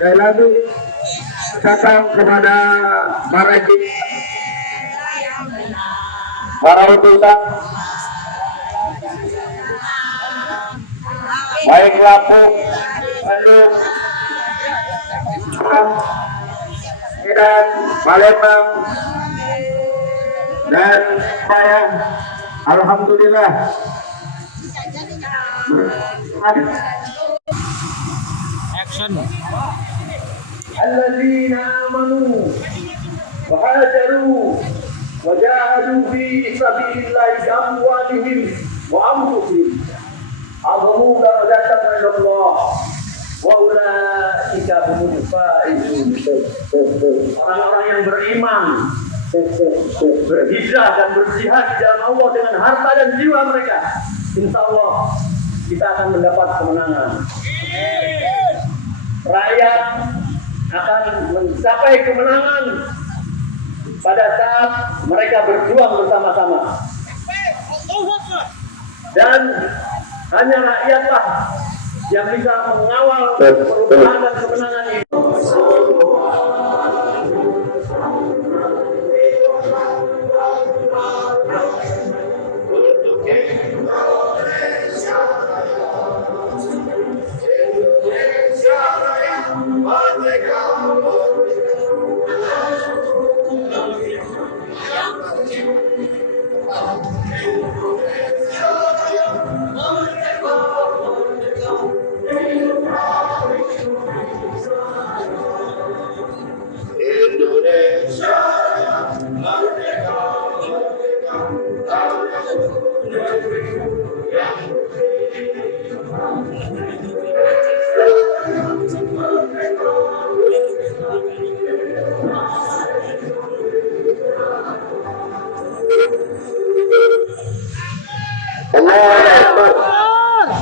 Sekali lagi datang kepada para utusan baik Lampung, Bandung, Medan, Palembang, dan saya alhamdulillah action alladzina amanu wa hajaru wa jahadu fi sabilillahi bi amwalihim wa anfusihim a'zamu darajatan 'inda Allah wa ulaika humul faizun. Orang-orang yang beriman berhijrah dan berjihad di jalan Allah dengan harta dan jiwa mereka, insya Allah kita akan mendapat kemenangan. Rakyat akan mencapai kemenangan pada saat mereka berjuang bersama-sama. Dan hanya rakyatlah yang bisa mengawal perubahan dan kemenangan ini.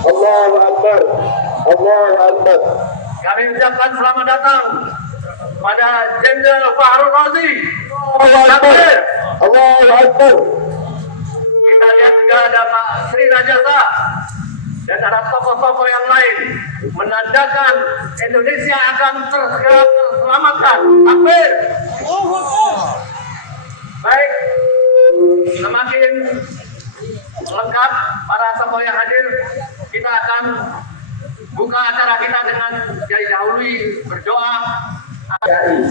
Allahu Akbar. Allahu Akbar. Kami ucapkan selamat datang pada Jenderal Fahrul Razi. Allahu Akbar. Kita lihat juga ada Pak Sri Rajasa dan ada tokoh-tokoh yang lain menandakan Indonesia akan terselamatkan. Akbar. Baik, semakin lengkap para tokoh yang hadir, kita akan buka acara kita dengan didahului berdoa. Dan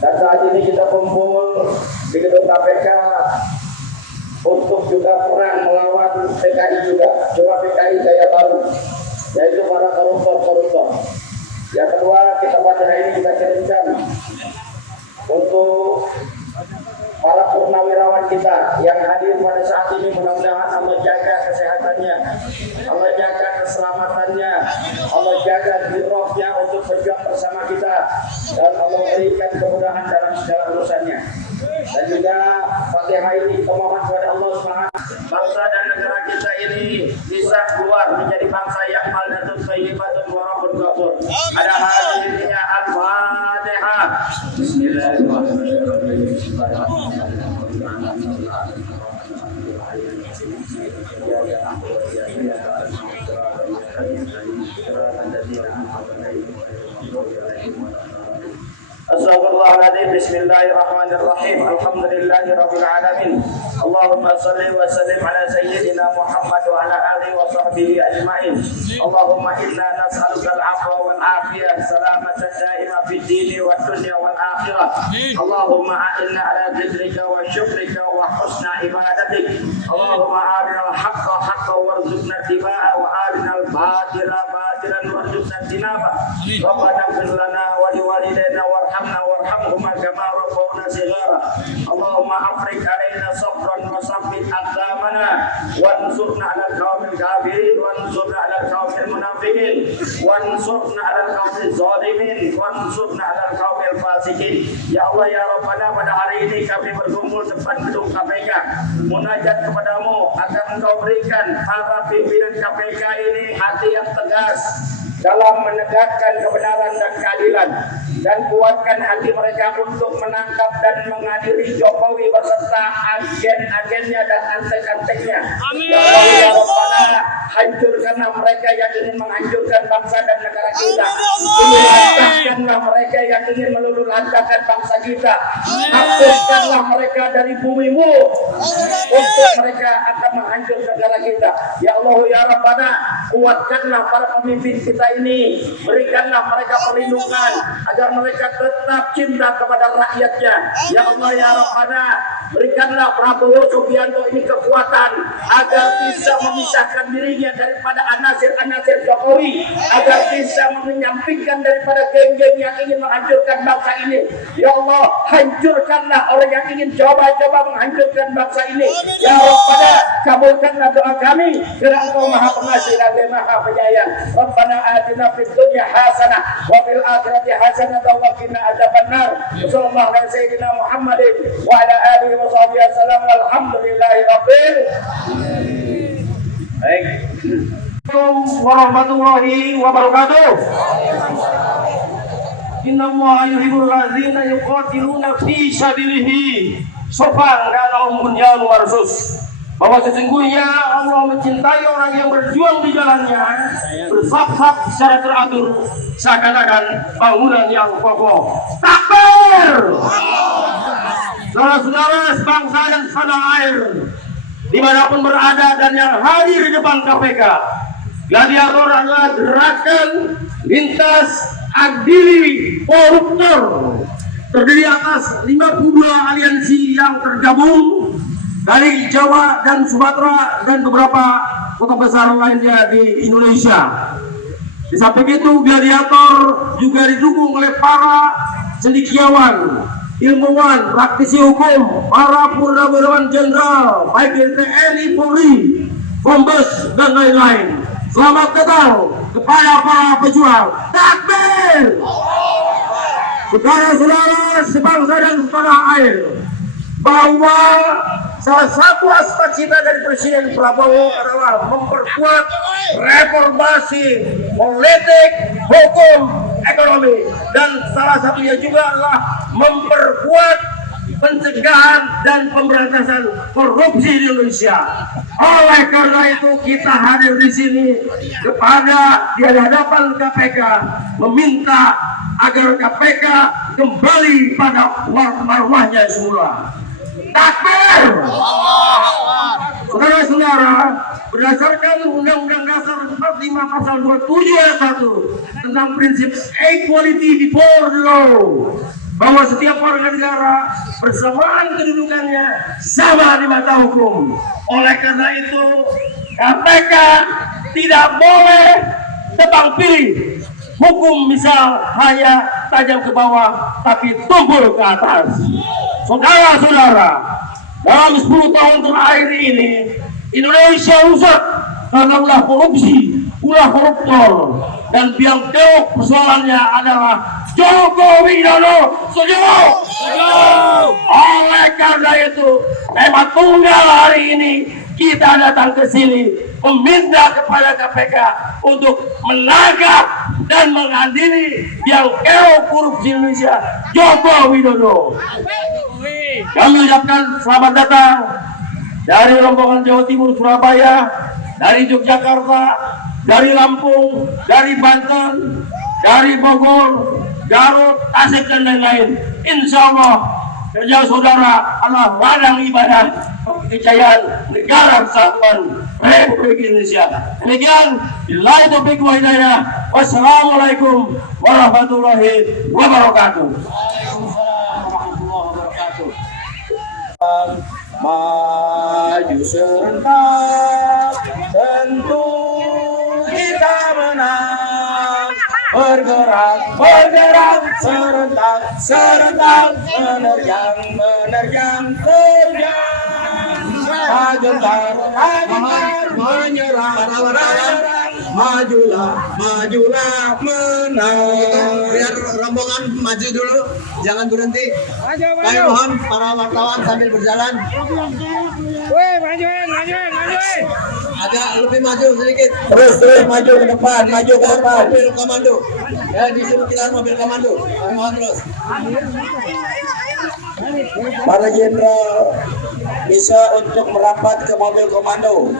saat ini kita kumpul di gedung KPK untuk juga perang melawan PKI juga. Cuma PKI saya tahu, yaitu para koruptor. Yang kedua, kita pada hari ini kita kirimkan untuk para purnawirawan kita yang hadir pada saat ini, mudah-mudahan Allah jaga kesehatannya, Allah jaga keselamatannya, Allah jaga birrohnya untuk berjuang bersama kita, dan Allah berikan kemudahan dalam segala urusannya. Dan juga Fatihah ini kita mohon kepada Allah SWT, bangsa dan negara kita ini bisa keluar menjadi bangsa yang baldatun thayyibatun wa rabbun ghafur. Ada hadirinya Al-Fatihah. Bismillahirrahmanirrahim. Astagfirullahaladzim. Bismillahirrahmanirrahim. Alhamdulillahirabbil alamin. Allahumma salli wa sallim ala sayyidina Muhammad wa ala alihi wa sahbihi ajma'in. Allahumma inna nas'aluka al-'afwa wal 'afiyah, salamatan da'imah fid dini wad dunya wal akhirah. Allahumma a'inna ala dzikrika wa syukrika wa husna ibadatik. Allahumma arinal haqqa haqqan warzuqna ittiba'a wa arinal batila batilan warzuqna ijtinaba. Rabbana ighfir lana wa liwalidayna warhamna warhamhuma kama rabbawna shighara. Allahumma afriq alaina sabran wa sabbit aqdamana wansurna 'alal qaumil kafirin wansurna 'alal qaumil munafiqin wansurna 'alal qaumil zalimin wansurna 'alal qaumil fasikin. Ya Allah ya Rabbana, pada hari ini kami berkumpul depan gedung KPK munajat kepadamu agar Engkau berikan para pimpinan KPK ini hati yang tegas, dalam menegakkan kebenaran dan keadilan, dan kuatkan hati mereka untuk menangkap dan mengadili Jokowi beserta agen-agennya dan antek-anteknya. Ya Allah ya Rabbana, hancurkanlah mereka yang ingin menghancurkan bangsa dan negara kita. Luluhlantakkanlah mereka yang ingin meluluhlantakkan bangsa kita. Hapuskanlah mereka dari bumimu untuk mereka akan menghancurkan negara kita. Ya Allah ya Rabbana, kuatkanlah para pemimpin kita ini, berikanlah mereka perlindungan agar mereka tetap cinta kepada rakyatnya. Ya Allah ya Rabbana, berikanlah Prabowo Subianto ini kekuatan agar bisa memisahkan dirinya daripada anasir-anasir Jokowi, agar bisa menyampingkan daripada geng-geng yang ingin menghancurkan bangsa ini. Ya Allah, hancurkanlah orang yang ingin coba-coba menghancurkan bangsa ini. Ya Rabbana, kabulkanlah doa kami, karena Engkau Maha Pengasih lagi Maha Penyayang. Rabbana atina fid dunya hasanah wa fil akhirati hasanah wa qina adzabannar. Sallallahu alaihi sayyidina Muhammadin wa ala alihi wa sahbihi wasallam. Alhamdulillahi rabbil alamin. Baik. Assalamualaikum warahmatullahi wabarakatuh. Inna Allaha yuhibbul ladzina yuqatiluna fi sabilihi saffan ka'annahum bunyanun marsus. Bahwa sesungguhnya Allah mencintai orang yang berjuang di jalannya bersaf-saf secara teratur seakan-akan bangunan yang kokoh. Takbir! Saudara-saudara sebangsa dan setanah air, dimanapun berada dan yang hadir di depan KPK, Gladiator adalah gerakan lintas adili koruptor terdiri atas 52 aliansi yang tergabung dari Jawa dan Sumatera dan beberapa kota besar lainnya di Indonesia. Di samping itu, Gladiator juga didukung oleh para cendekiawan, ilmuwan, praktisi hukum, para purnawirawan jenderal, baik dari TNI, Polri, Kombes, dan lain-lain. Selamat datang kepada para pejuang. Takbir! Saudara-saudara sebangsa dan setanah air, bahwa salah satu cita dari Presiden Prabowo adalah memperkuat reformasi politik, hukum, ekonomi, dan salah satunya juga adalah memperkuat pencegahan dan pemberantasan korupsi di Indonesia. Oleh karena itu kita hadir di sini di hadapan KPK meminta agar KPK kembali pada marwahnya semula. Takbir! Saudara-saudara, berdasarkan Undang-Undang Dasar 45 Pasal 27 ayat 1 tentang prinsip equality before the law, bahwa setiap warga negara bersamaan kedudukannya sama di mata hukum. Oleh karena itu, KPK tidak boleh tebang pilih. Hukum misal hanya tajam ke bawah tapi tumpul ke atas. Saudara-saudara, dalam 10 tahun terakhir ini Indonesia rusak karena ulah korupsi, ulah koruptor, dan biang kerok persoalannya adalah Joko Widodo. Setuju? Oleh karena itu, tema tunggal hari ini kita datang ke sini meminta kepada KPK untuk menangkap dan mengadili biang kerok korupsi Indonesia, Joko Widodo. Kami ucapkan selamat datang dari rombongan Jawa Timur, Surabaya, dari Yogyakarta, dari Lampung, dari Banten, dari Bogor, Garut, Tasik, dan lain-lain. Insya Allah kerja saudara adalah ladang ibadah kejayaan negara kesatuan Republik Indonesia. Demikian, billahi taufiq wal hidayah. Wassalamualaikum warahmatullahi wabarakatuh. Maju serentak, tentu kita menang. Bergerak, bergerak, serentak, serentak, menerjang, menerjang, terjang. Agentar, agentar, menyerang, menyerang. Majulah, majulah, menang. Biar rombongan maju dulu, jangan berhenti. Kami mohon para wartawan sambil berjalan. Weh, maju. Agak lebih maju sedikit. Terus maju ke depan. Mobil komando. Ya, disuruh kita mobil komando. Mohon terus. Para jenderal bisa untuk merapat ke mobil komando.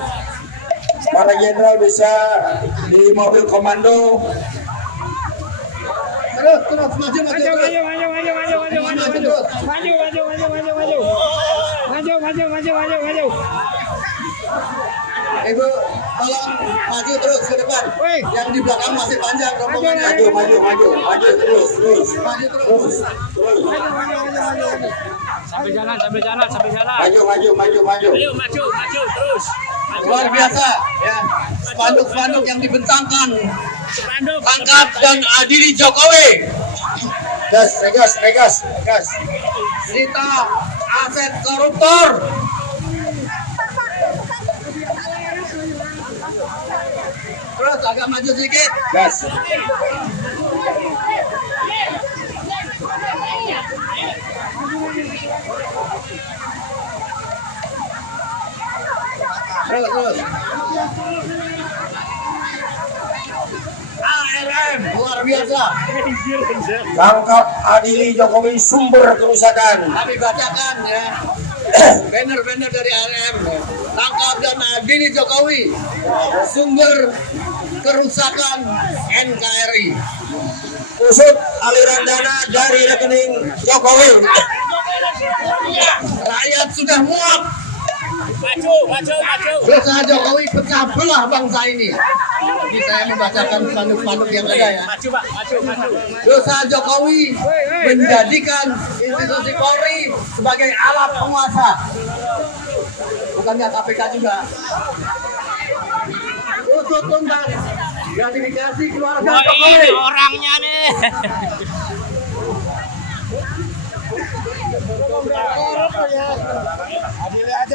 Para jenderal bisa di mobil komando. Terus maju terus. Maju. Ibu, tolong maju terus ke depan. Woi. Yang di belakang masih panjang rombongannya. Maju terus. Maju terus. Sampai jalan. Maju. Ayo maju terus. Luar biasa ya. Spanduk-spanduk yang dibentangkan. Spanduk. Tangkap dan adili Jokowi. Regas. Sita aset koruptor. Terus agak maju sedikit. Gas. Terus. ARM luar biasa. Tangkap adili Jokowi sumber kerusakan. Kami bacakan ya. Banner dari ARM. Tangkap dan adili Jokowi sumber kerusakan NKRI. Usut aliran dana dari rekening Jokowi. Rakyat sudah muak. Maju. Dosa Jokowi pecah belah bangsa ini. Jadi saya membacakan spanduk-spanduk yang ada ya. Maju, Pak. Maju. Dosa Jokowi menjadikan institusi Polri sebagai alat penguasa. Bukannya KPK juga. Usut tuntas gratifikasi keluarga Wah, Jokowi. ini orangnya nih.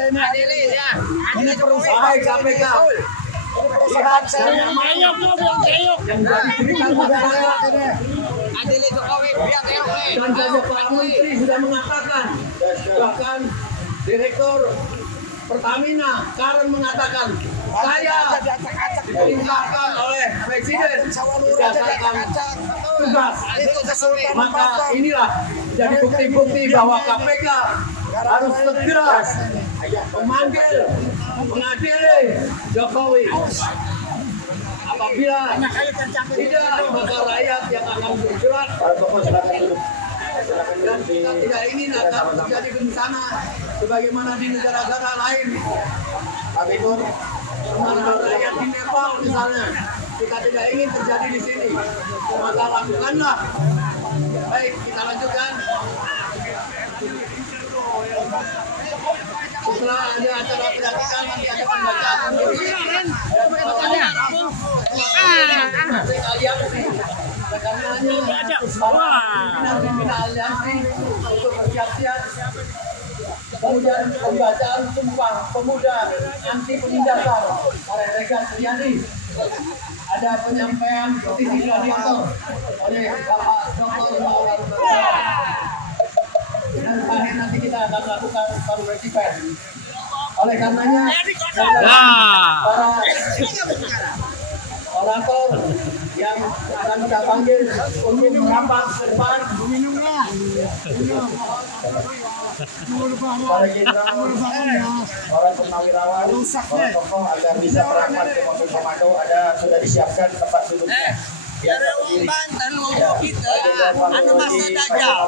Adili ya. Ini perusahaan KPK. Lihat saya yang diberikan masyarakat ini. Adili Jokowi biang keok nih. Dan saja Pak Menteri sudah mengatakan, bahkan Direktur Pertamina Karen mengatakan, saya diperintahkan oleh Presiden berdasarkan tugas. Maka inilah jadi bukti-bukti bahwa KPK harus segera memanggil, mengadili Jokowi. Apabila tidak, maka rakyat yang akan bergerak. Dan kita tidak ingin akan terjadi bencana sebagaimana di negara-negara lain. Tapi itu rakyat di Nepal misalnya, kita tidak ingin terjadi di sini. Maka lakukanlah. Baik, kita lanjutkan. Setelah ada acara pelantikan nanti ada pembacaan aliansi. Pimpinan aliansi untuk bersiap-siap. Kemudian pembacaan sumpah pemuda anti penindasan oleh Regas Suryadi. Ada penyampaian petisi gladiator oleh Bapak Dr. Mawar. Dan akhir nanti kita akan lakukan konferensi pers. Oleh karenanya, para orator yang akan kita panggil untuk merapat ke depan. Para jenderal, para purnawirawan, para tokoh agar bisa merapat ke mobil komando sudah disiapkan tempat duduknya. Dari wong Banten ngomong kita, anu masa dajal.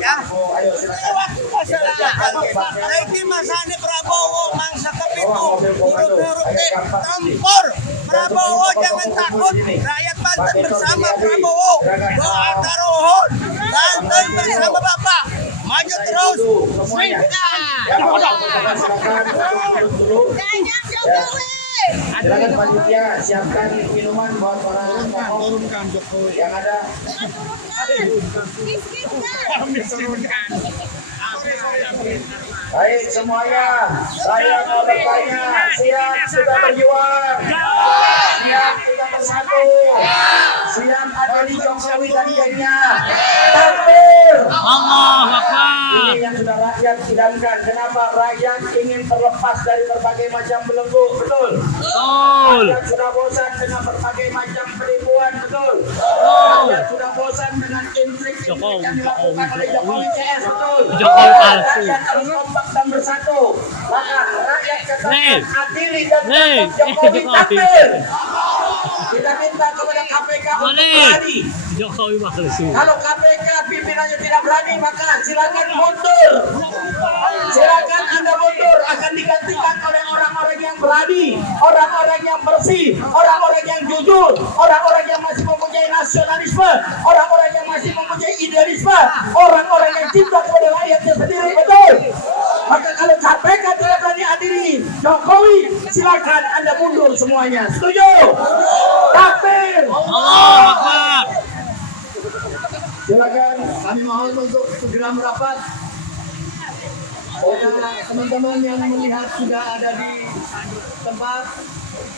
Ya. Lagi masane Prabowo mangsa kepitu, buruk-buruk tempur. Prabowo jangan takut, rakyat Banten bersama Prabowo. Doa taruhun, Banten bersama Bapak. Maju terus. Silakan panitia siapkan minuman buat para tokoh yang ada. Baik semuanya, saya mau bertanya, siap sudah berjuang, siap sudah bersatu, siap adili Jokowi dan gengnya. Takbir, Allahu Akbar. Ini yang sudah rakyat sidangkan. Kenapa rakyat ingin terlepas dari berbagai macam belenggu? Betul. Betul. Rakyat sudah bosan dengan berbagai macam penipuan. Betul. Rakyat sudah bosan dengan intrik yang dilakukan oleh Jokowi CS. Betul. Jokowi palsu. Rakyat harus kompak dan bersatu. Maka rakyat katakan adili dan Nih, tangkap Jokowi Jokowi. takdir. Kita minta kepada KPK untuk berani. Jokowi palsu. Kalau KPK pimpinannya tidak berani, maka silakan mundur. Silakan Anda mundur, akan digantikan oleh orang-orang yang berani, orang-orang yang bersih, orang-orang yang jujur, orang-orang yang masih mempunyai nasionalisme, orang-orang yang masih mempunyai idealisme, orang-orang yang cinta kepada rakyatnya sendiri. Betul. Maka kalau KPK tidak berani adili Jokowi, silakan Anda mundur semuanya. Setuju? Takbir. Allahu Akbar. Silakan kami mohon untuk segera merapat. Teman-teman yang melihat sudah ada di tempat,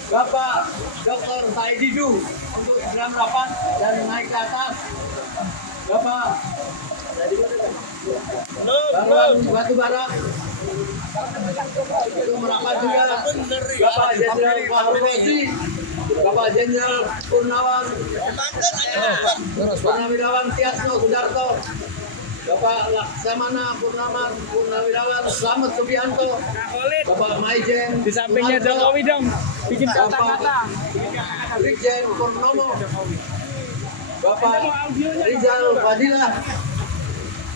Bapak Dr. Saididu untuk segera merapat dan naik ke atas. Bapak Batubara itu merapat juga. Bapak Jenderal Fahrudzi, Bapak Jenderal Purnawirawan Tiasno Sudarto, Bapak Laksamana Purnawirawan Slamet Subianto, Bapak Maijen Di sampingnya Jokowi dong. Bikin kata-kata. Brigjen Purnomo, Bapak Rizal Fadilah,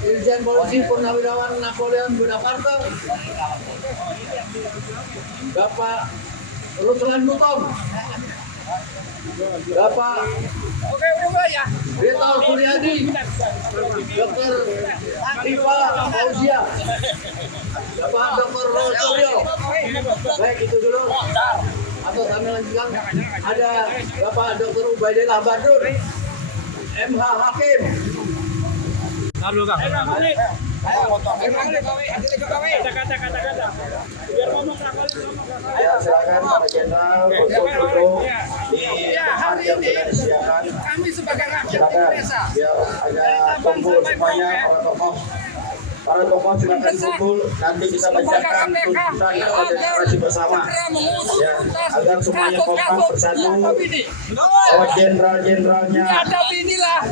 Irjen Polisi Purnawirawan Napoleon Bonaparte, Bapak Ruslan Butong, Bapak Rita Suryadi, Dr. Rifa Fauzia, Bapak Dr. Rosuryo. Baik, itu dulu. Atau kami lanjutkan. Ada Bapak Dr. Ubaidillah Badur, MH Hakim. Lalu Kang. Ya, silakan Pak Jenderal untuk duduk di tempat yang sudah disediakan. Kami sebagai rakyat Silakan Indonesia. biar agak kumpul semuanya para tokoh. Para tokoh silakan kumpul, nanti kita bacakan tuntutan atau deklarasi bersama. Ya, agar semuanya kompak bersatu bahwa jenderal-jenderalnya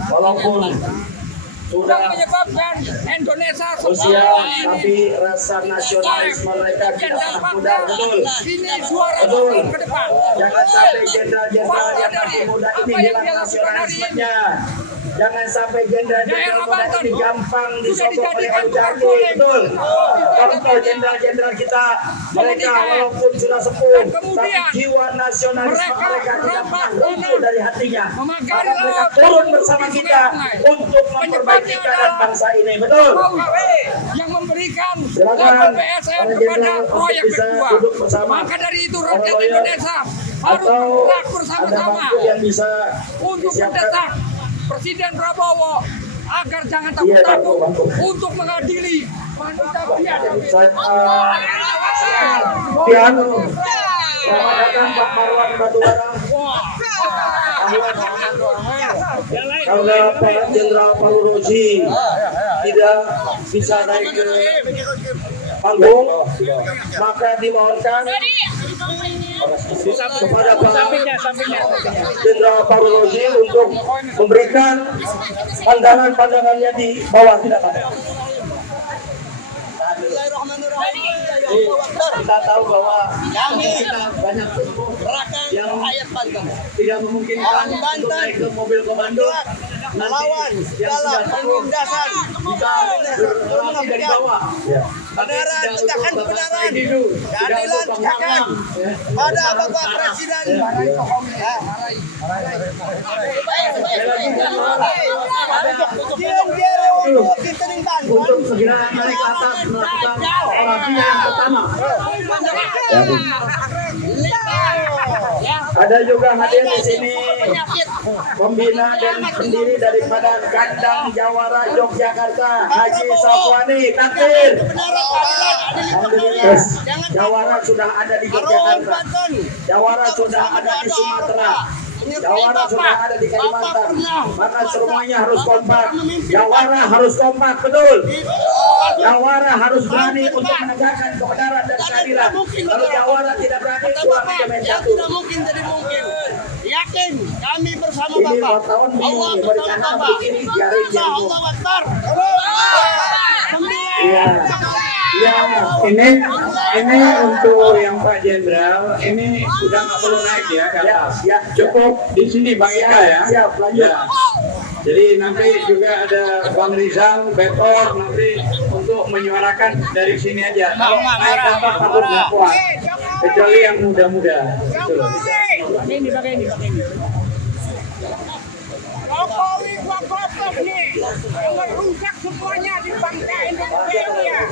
walaupun sudah menyebabkan Indonesia usia tapi rasa nasionalisme mereka tidak pernah pudar. Betul. ini 200 Betul. tahun ke depan. Jangan sampai jenderal-jenderal yang masih muda ini hilang nasionalismenya. Jangan sampai jenderal-jenderal muda ini gampang disogok oleh oligarki. Betul. Contoh jenderal-jenderal kita, mereka walaupun sudah sepuh, tapi jiwa nasionalisme mereka tidak pernah runtuh dari hatinya. Maka mereka turun bersama kita untuk memperbaiki keadaan bangsa ini. Betul. Yang memberikan Silakan PSN para kepada jenderal proyek bisa kedua. duduk bersama. Maka dari itu Para rakyat lawyer Indonesia harus atau bergerak ada bersama-sama bangku yang bisa untuk disiapkan. mendesak Presiden Prabowo agar jangan Iya, takut-takut bangku. untuk mengadili manusia biadab. Piano. Selamat datang Pak Marwan Batubara. Karena Pak Jenderal Fahrudzi tidak bisa naik ke panggung, maka dimohonkan kepada Pak Jenderal Fahrudzi untuk memberikan pandangan-pandangannya di bawah, tidak apa-apa. Kita tahu bahwa kita banyak yang tidak memungkinkan untuk naik ke mobil komando, melawan segala penindasan, bisa berorasi dari bawah. Kebenaran, tegakkan kebenaran, keadilan tegakkan pada Bapak Presiden. Untuk segera naik ke atas melakukan orasinya yang pertama. Ada juga hadir di sini pembina dan pendiri daripada Kandang Jawara Yogyakarta, Haji Safwani. Takbir. Alhamdulillah, Jawara sudah ada di Yogyakarta. Jawara sudah ada di Sumatera. Jawara sudah ada di Kalimantan, maka semuanya harus kompak. Jawara harus kompak, betul. Jawara harus berani untuk menegakkan kebenaran dan keadilan. Kalau Jawara tidak berani, pulang ke Mencatur. Tidak mungkin jadi mungkin. Yakin kami bersama Ini Bapak. wartawan Allah bingung, bersama berikan Bapak. begini diare jenggot. Allah Akbar. Iya, iya. Ini untuk yang Pak Jenderal, ini sudah nggak perlu naik ya ke atas. Ya, cukup di sini Bang Ika ya. Siap, lanjut. Ya. Jadi nanti juga ada Bang Rizal, Betor nanti untuk menyuarakan dari sini aja. Kalau naik ke atas takut nggak kuat. Kecuali yang muda-muda. Gitu loh. Pakai ini. Jokowi gua kotor nih, merusak semuanya di bangsa Indonesia ini ya.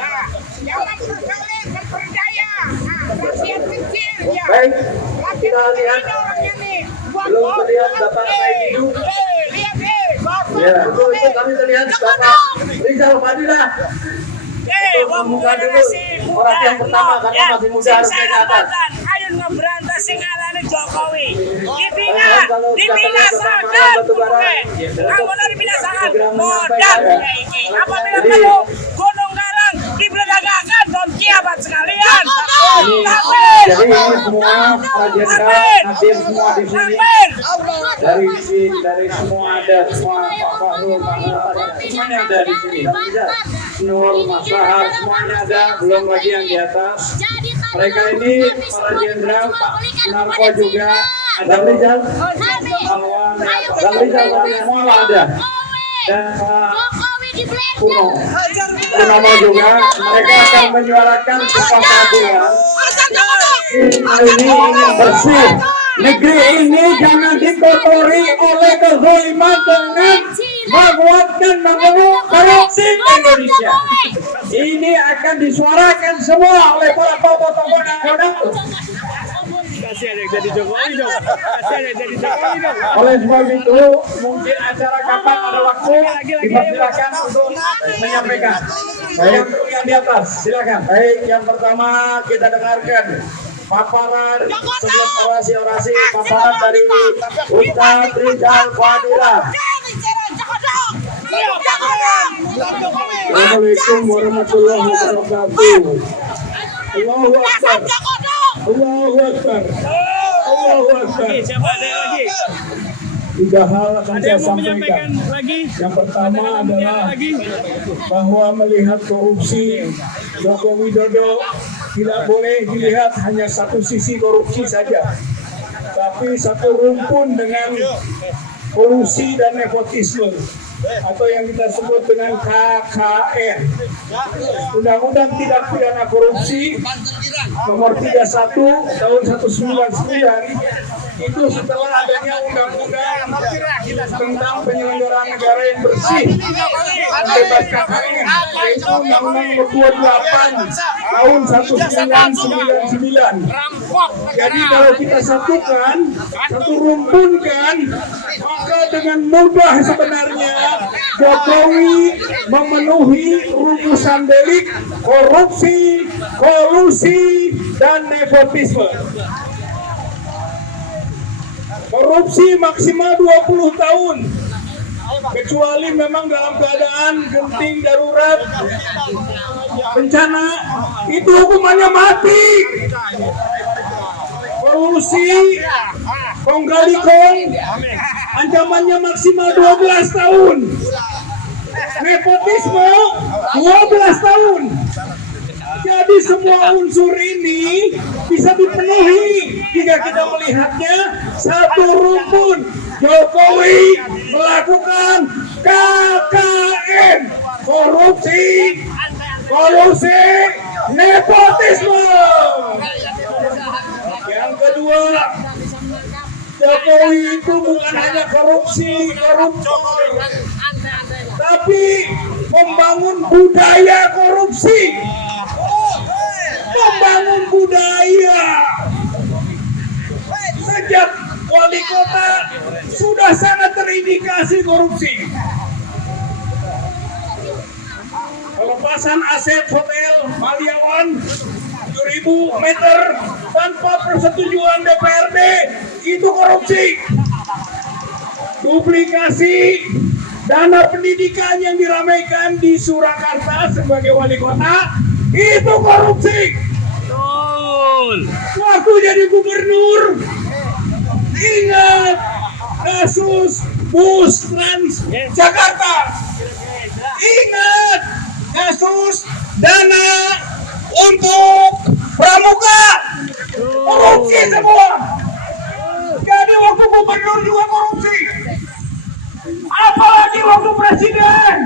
Nah, jangan berkelit, berperdaya. Nah, rakyat kecil ya. Baik, Rakyat kita kecil lihat. ini orangnya nih. Gua Belum kotor terlihat Bapak nih. naik hidup. Lihat Bapak. Ya, itu kami terlihat Bapak Rizal Fadilah. Muka dulu. Orang yang pertama karena masih muda harus naik ke atas. Ayo ngeberantas sing alane Jokowi. Kalau Dibina sangat. Kamu dari bina sangat modal iki. Apabila kamu Gunung Karang dibeledakkan dan kiamat sekalian. Jadi ini semua para jenderal, Nadim semua di sini. Dari semua ada semua Pak Fahrul, Pak Nur, semuanya ada di sini. Nur, Mas Rahar, semuanya ada. Belum lagi yang di atas. Mereka ini para jenderal, Pak Narko juga. Ada Rizal, semua ada. Dan Purnomo juga. Mereka akan menyuarakan sumpah keadilan. Ini ingin bersih. Negeri ini jangan dikotori oleh kezaliman dengan menguatkan korupsi Indonesia. Ini akan disuarakan semua oleh para tokoh-tokoh nasional. Kasih ada yang jadi Jokowi dong. Kasih ada yang jadi Jokowi dong. Oleh sebab itu, mungkin acara kapan ada waktu dipersilakan untuk menyampaikan. Baik, untuk yang di atas, silakan. Baik, yang pertama kita dengarkan paparan sebelum orasi paparan dari Ustaz Rizal Fadilah. Assalamualaikum warahmatullahi wabarakatuh. Allahu Akbar. Allahu Akbar. Allahu Akbar. Siapa ada lagi? 3 hal akan Ada saya yang mau sampaikan. menyampaikan lagi? Yang pertama Ada yang mau adalah lagi? bahwa melihat korupsi Joko Widodo tidak boleh dilihat hanya satu sisi korupsi saja, tapi satu rumpun dengan kolusi dan nepotisme atau yang kita sebut dengan KKN. Undang-Undang Tindak Pidana Korupsi nomor 31 tahun 1999 itu setelah adanya undang-undang tentang penyelenggaraan negara yang bersih dan bebas KKN, yaitu undang-undang nomor 28 tahun 1999. Jadi kalau kita satukan, satu rumpunkan, maka dengan mudah sebenarnya Jokowi memenuhi rumusan delik korupsi, kolusi, dan nepotisme. Korupsi maksimal 20 tahun, kecuali memang dalam keadaan genting darurat bencana, itu hukumannya mati. Kolusi, kong kali kong, ancamannya maksimal 12 tahun. Nepotisme 12 tahun. Jadi semua unsur ini bisa dipenuhi jika kita melihatnya satu rumpun. Jokowi melakukan KKN, korupsi, kolusi, nepotisme. Yang kedua, Jokowi itu bukan hanya koruptor, tapi membangun budaya korupsi. Membangun budaya. Sejak wali kota sudah sangat terindikasi korupsi. Pelepasan aset hotel Maliawan 7.000 meter tanpa persetujuan DPRD itu korupsi. Duplikasi dana pendidikan yang diramaikan di Surakarta sebagai wali kota itu korupsi. Waktu jadi gubernur, ingat kasus bus Trans Jakarta. Ingat kasus dana untuk pramuka. Korupsi semua. Jadi waktu gubernur juga korupsi. Apalagi waktu presiden.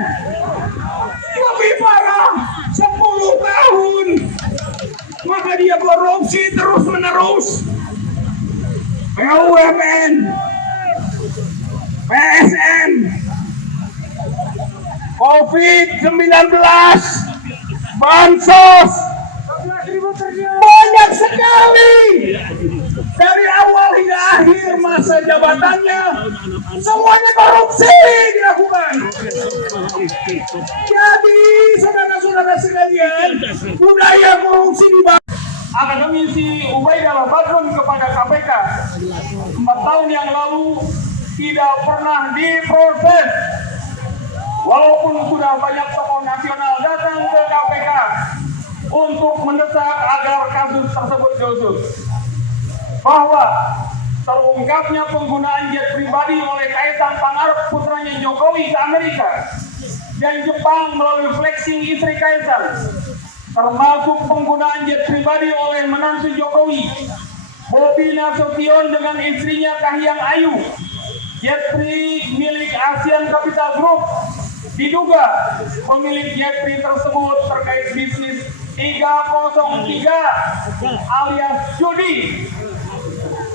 Lebih parah, 10 tahun. Maka dia korupsi terus menerus. BUMN, PSN, COVID-19, bansos, banyak sekali. Dari awal hingga akhir masa jabatannya, semuanya korupsi dilakukan. Jadi, saudara-saudara sekalian, budaya korupsi dibahas. Akademisi Ubaidah Badrun kepada KPK 4 tahun yang lalu tidak pernah diproses, walaupun sudah banyak tokoh nasional datang ke KPK untuk mendesak agar kasus tersebut diusut. Bahwa terungkapnya penggunaan jet pribadi oleh Kaisang Pangarep putranya Jokowi ke Amerika dan Jepang melalui flexing istri Kaisang, termasuk penggunaan jet pribadi oleh menantu Jokowi, Bobi Nasution dengan istrinya Kahiyang Ayu, jet pri milik ASEAN Capital Group. Diduga pemilik jet pri tersebut terkait bisnis 303 alias judi.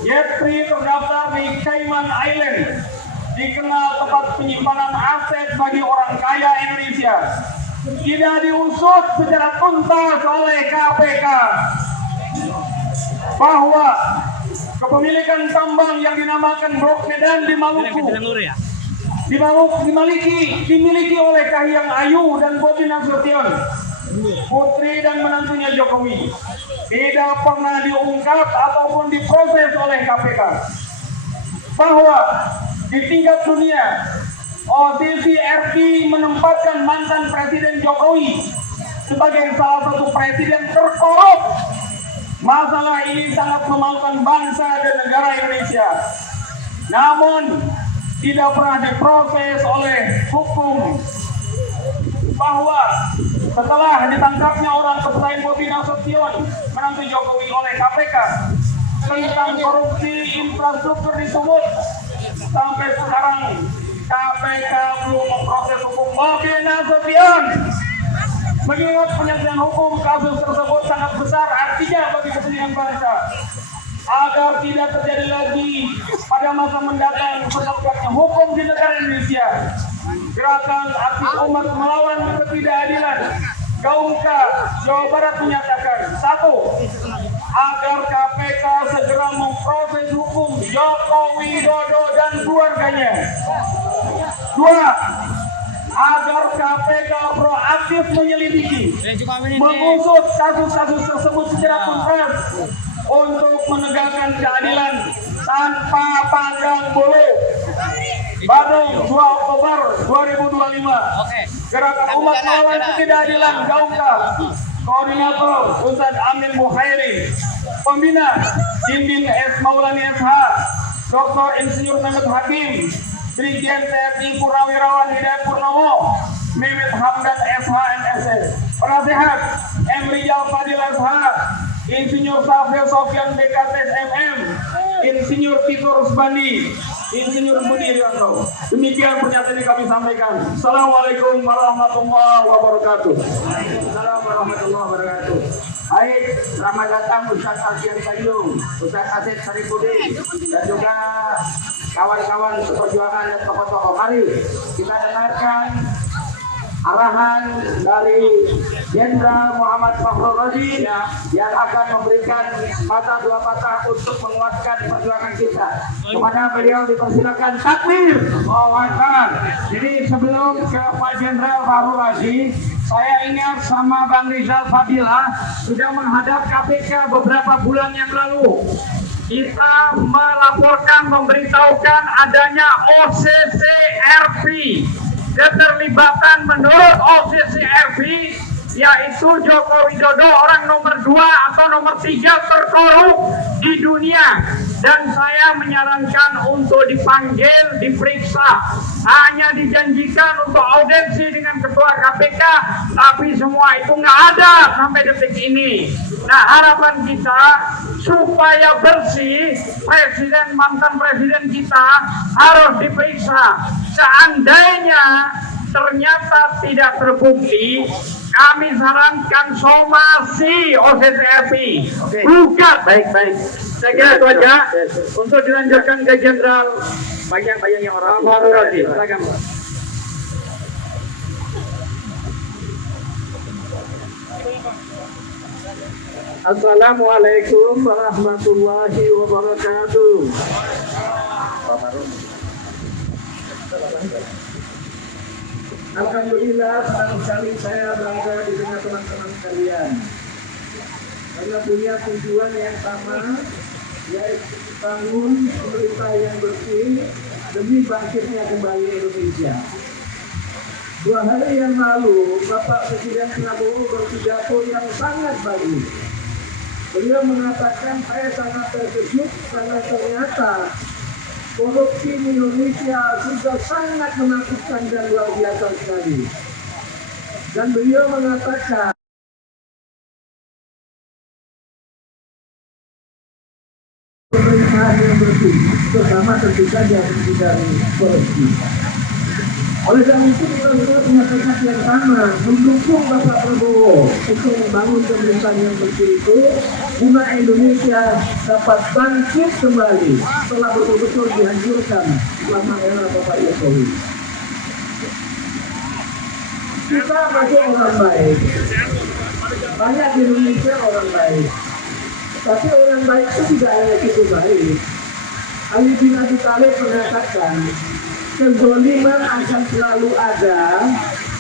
Jet pri terdaftar di Cayman Island, dikenal tempat penyimpanan aset bagi orang kaya Indonesia. Tidak diusut secara tuntas oleh KPK bahwa kepemilikan tambang yang dinamakan Blok Medan di Maluku dimiliki oleh Kahiyang Ayu dan Bobi Nasution, putri dan menantunya Jokowi, tidak pernah diungkap ataupun diproses oleh KPK. Bahwa di tingkat dunia, OCCRP menempatkan mantan Presiden Jokowi sebagai salah satu presiden terkorup. Masalah ini sangat memalukan bangsa dan negara Indonesia. Namun tidak pernah diproses oleh hukum. Bahwa setelah ditangkapnya orang kepercayaan Bobi Nasution, menantu Jokowi, oleh KPK tentang korupsi infrastruktur di Sumut, sampai sekarang KPK belum memproses hukum Bobi Nasution. Mengingat penyelesaian hukum kasus tersebut sangat besar artinya bagi kepentingan bangsa, agar tidak terjadi lagi pada masa mendatang penegaknya hukum di negara Indonesia. Gerakan Aksi Umat Melawan Ketidakadilan Gaumka Jawa Barat menyatakan: 1. Agar KPK segera memproses hukum Joko Widodo dan keluarganya. 2. Agar KPK proaktif menyelidiki, mengusut kasus-kasus tersebut secara tuntas untuk menegakkan keadilan tanpa pandang bulu. Bandung, 2 Oktober 2025. Gerakan Umat Melawan Ketidakadilan Gaumka, Koordinator Ustadz Amin Bukhairi, Pembina Dindin S. Maulani SH, Dr. Insinyur Mehmet Hakim, Brigjen TNI Purnawirawan Hidayat Purnomo, Mehmet Hamdan SH MSS, Penasehat M. Rijal Fadil SH, Insinyur Safir Sofyan BKTS MM, Insinyur Tito Rusbandi, Insinyur Budi Irianto. Demikian pernyataan yang kami sampaikan. Assalamualaikum warahmatullahi wabarakatuh. Assalamualaikum warahmatullahi wabarakatuh. Baik, selamat datang Ustaz Alfian Tanjung, Ustaz Asep Saripudin, dan juga kawan-kawan seperjuangan dan tokoh-tokoh. Mari kita dengarkan arahan dari Jenderal Muhammad Fakhrul Razi yang akan memberikan patah dua patah untuk menguatkan perjuangan kita. Kepada beliau dipersilakan takbir. Allahu Akbar. Jadi sebelum ke Pak Jenderal Fakhrul Razi, saya ingat sama Bang Rizal Fadila sudah menghadap KPK beberapa bulan yang lalu. kita melaporkan, memberitahukan adanya OCCRP. Keterlibatan menurut OCCRP yaitu Joko Widodo orang nomor 2 atau nomor 3 terkorup di dunia, dan saya menyarankan untuk dipanggil, diperiksa. Hanya dijanjikan untuk audensi dengan ketua KPK, tapi semua itu nggak ada sampai detik ini. Nah, harapan kita supaya bersih, mantan presiden kita harus diperiksa. Seandainya ternyata tidak terbukti, kami sarankan somasi OCCRP. Gugat. Baik. Saya kira itu aja. Untuk dilanjutkan ke Jenderal banyak yang orang. Silakan, Pak. Assalamualaikum warahmatullahi wabarakatuh. Alhamdulillah, senang sekali saya berada di tengah teman-teman sekalian. Karena punya tujuan yang sama, yaitu bangun pemerintah yang bersih demi bangkitnya kembali Indonesia. 2 hari yang lalu, Bapak Presiden Prabowo berpidato yang sangat bagus. Beliau mengatakan, saya sangat terkejut karena ternyata korupsi di Indonesia sudah sangat menakutkan dan luar biasa sekali. Dan beliau mengatakan pemerintahan yang bersih, terutama tentu saja dari korupsi. Oleh karena itu kita punya tekad yang sama, mendukung Bapak Prabowo untuk membangun pemerintahan yang bersih itu, guna Indonesia dapat bangkit kembali setelah betul-betul dihancurkan selama era Bapak Jokowi. Kita masih orang baik, banyak di Indonesia orang baik, tapi orang baik itu tidak hanya itu baik. Ali bin Abi Thalib mengatakan, kezaliman akan selalu ada,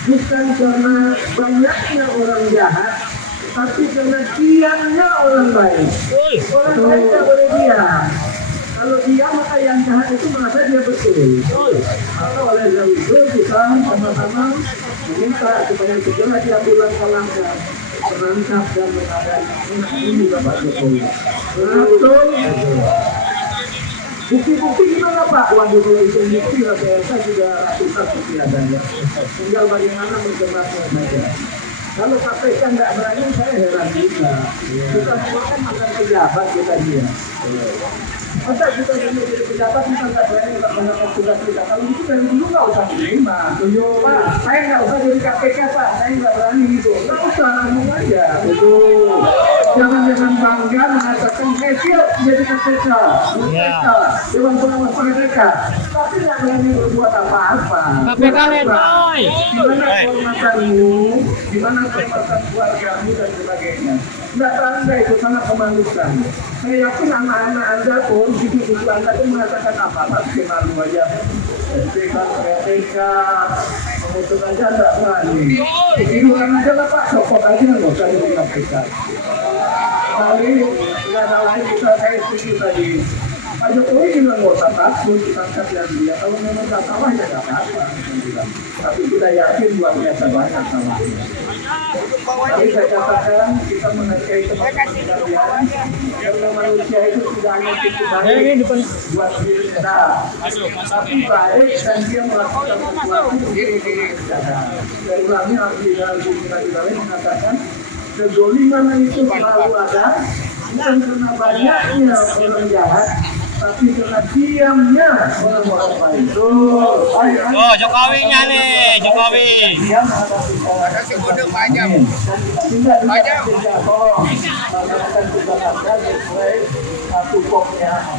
bukan karena banyaknya orang jahat, tapi karena diamnya orang baik. Orang baik tidak boleh diam. Kalau diam, maka yang jahat itu merasa dia betul. Maka oleh sebab itu kita sama-sama meminta supaya segera diambil langkah-langkah menangkap dan menghadapi ini Bapak Jokowi. Betul. Bukti-bukti gimana Pak? Waduh, kalau itu bukti saya juga ratusan bukti adanya. Tinggal bagaimana mencermatnya saja. Kalau KPK nggak berani, saya heran juga. Kita semua kan mantan pejabat kita dia. Masa kita jadi pejabat kita nggak berani melakukan tugas kita. Kalau gitu dari dulu nggak usah diterima. Pak, saya nggak usah jadi KPK Pak. Saya nggak berani gitu. Nggak usah, ngomong aja. Betul. Jangan bangga mengatakan siap jadi KPK. Dewan Pengawas KPK. Tapi nggak berani berbuat apa-apa. KPK letoy. Gimana kehormatanmu? Gimana kehormatan keluargamu dan sebagainya? Nggak bangga, itu sangat memalukan. Saya yakin anak-anak Anda pun, cucu-cucu Anda pun mengatakan apa-apa, sih malu aja. KPK, memutus aja nggak berani. Tiduran aja lah Pak, copot aja nggak usah jadi KPK. Kali nggak ada lain saya setuju tadi. Pak Jokowi juga nggak usah takut ditangkap yang dia. Kalau memang nggak salah ya nggak apa-apa. Tapi kita yakin luar biasa banyak salahnya. Tapi saya katakan kita menghargai teman-teman sekalian, karena manusia itu tidak hanya cukup baik buat diri kita, tapi baik dan dia melakukan sesuatu untuk diri kita. Dari ulama Al-Ghazali mengatakan kezaliman itu selalu ada, bukan karena banyaknya orang jahat, tapi karena diamnya orang-orang baik. Oh, Jokowinya nih, Jokowi. Diam ada sebuah banyak. Banyak. Tolong melakukan tugas Anda sesuai tupoksinya.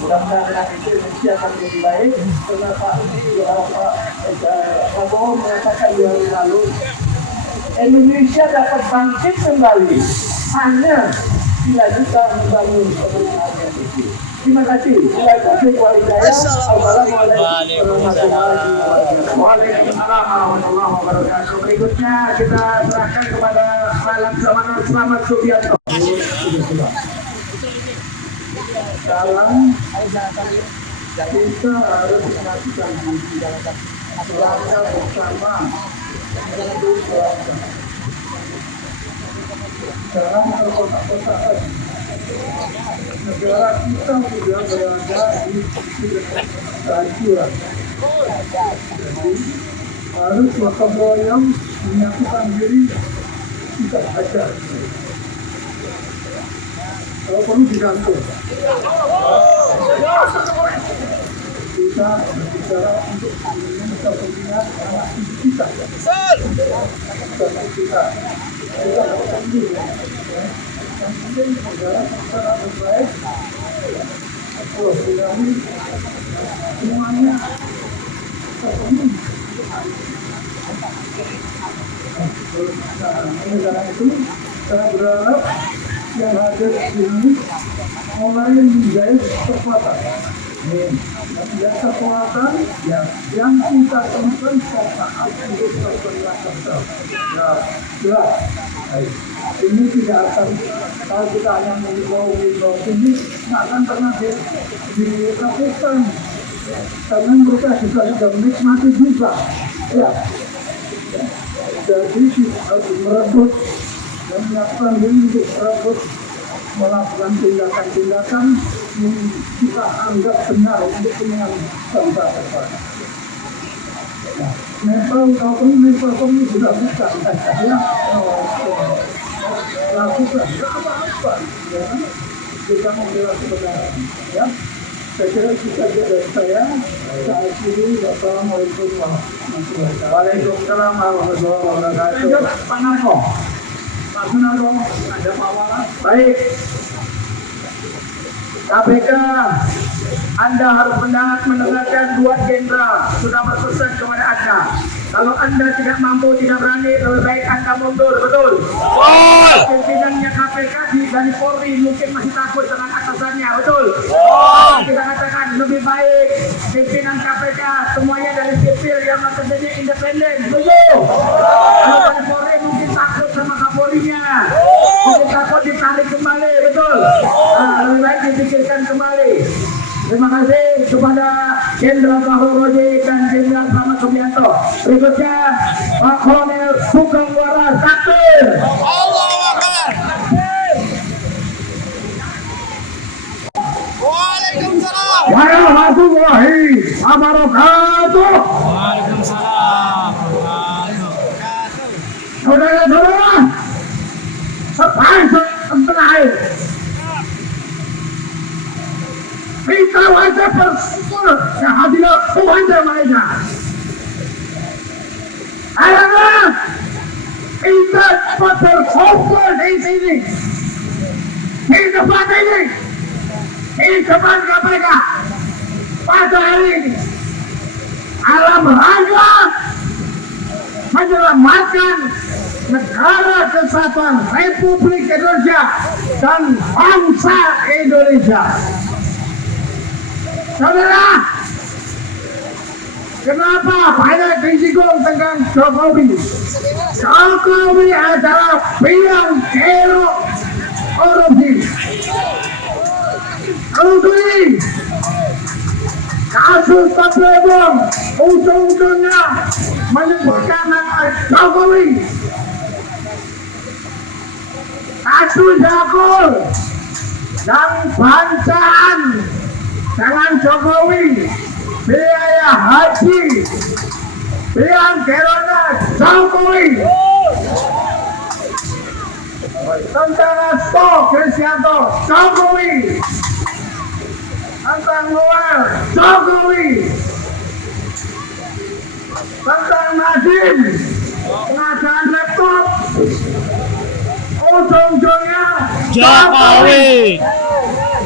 Mudah-mudahan itu Indonesia akan lebih baik. Karena Pak Prabowo mengatakan 2 hari lalu, Indonesia dapat bangkit kembali hanya bila kita membangun pemerintahan yang bersih. Terima kasih. Assalamualaikum warahmatullahi wabarakatuh. Waalaikumsalam warahmatullahi wabarakatuh. Berikutnya kita serahkan kepada Pak Laksamana Slamet Subianto. Sekarang kita harus melakukan langkah bersama untuk bangsa. Dalam perkotaan negara kita sudah berada di kehancuran. Jadi harus gotong royong menyatukan diri kita aja. Kalau perlu digantung. Kita berbicara untuk Indonesia kepentingan anak cucu kita. Kita lakukan dulu. Yang penting negara secara terbaik. Oh, ini semuanya terpenuhi. Negara itu saya berharap yang hadir di sini mulai menjadi kekuatan. Dan kekuatan yang kita temukan saat untuk berpengaruh. Ya, ini tidak akan, kalau kita hanya mengimbau ini tidak akan pernah dilakukan karena mereka juga sudah menikmati juga. Ya, jadi kita harus merebut dan menyiapkan diri untuk merebut, melakukan tindakan-tindakan yang kita anggap benar untuk kepentingan bangsa depan. Nepal kami sudah buka, ya, lakukan apa-apa, ya, kita membela kebenaran, ya. Saya kira kita dari saya saat ini. Wassalamualaikum warahmatullahi wabarakatuh. Waalaikumsalam warahmatullahi wabarakatuh. Pak Narko, Pak Sunarko, ada Pak Wala. Baik. KPK, Anda harus mendengarkan dua jenderal sudah berpesan kepada Anda. Kalau Anda tidak mampu, tidak berani, lebih baik Anda mundur, betul? Pimpinannya KPK dari Polri mungkin masih takut dengan atasannya, betul? Kita katakan lebih baik pimpinan KPK semuanya dari sipil yang kerjanya independen, betul? Kalau dari Polri mungkin takut sama Kapolrinya, mungkin takut ditarik kembali, betul? Lebih baik dipikirkan kembali. Terima kasih kepada Jenderal Fahru Roji dan Jenderal Ahmad Subianto. Berikutnya Pak Kolonel Sugeng Waras Takbir. Allahu Akbar. Waalaikumsalam. Warahmatullahi wabarakatuh. Waalaikumsalam. Saudara-saudara, sepanjang kita wajib bersyukur kehadiran Tuhan Yang Maha Esa. Karena kita dapat berkumpul di sini, di tempat ini, di depan KPK pada hari ini, dalam rangka menyelamatkan negara kesatuan Republik Indonesia dan bangsa Indonesia. Saudara, kenapa banyak disinggung tentang Jokowi? Jokowi adalah biang kerok korupsi. Korupsi, kasus Tabledong, ujung-ujungnya menyebutkan nama Jokowi. Kasus Jakul dan bancaan dengan Jokowi, biaya haji, biang keroknya Jokowi. Tentang Hasto Kristianto, Jokowi. Tentang Noel, Jokowi. Tentang Nadiem, pengadaan laptop, ujung-ujungnya Jokowi.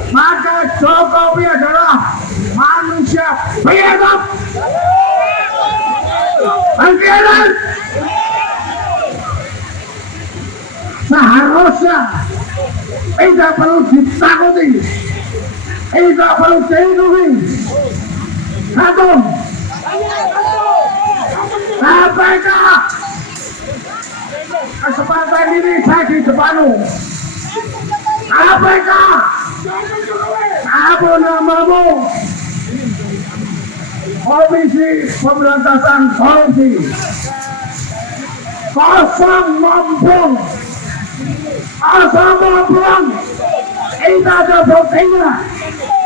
Maka Jokowi adalah manusia biadab. Akhirnya seharusnya tidak perlu ditakuti, tidak perlu dilindungi. Satu, KPK, kesempatan ini saya di depanmu. KPK Apa namamu? Komisi Pemberantasan Korupsi. Kosong mumpung. Kosong mumpung. Itu ada buktinya.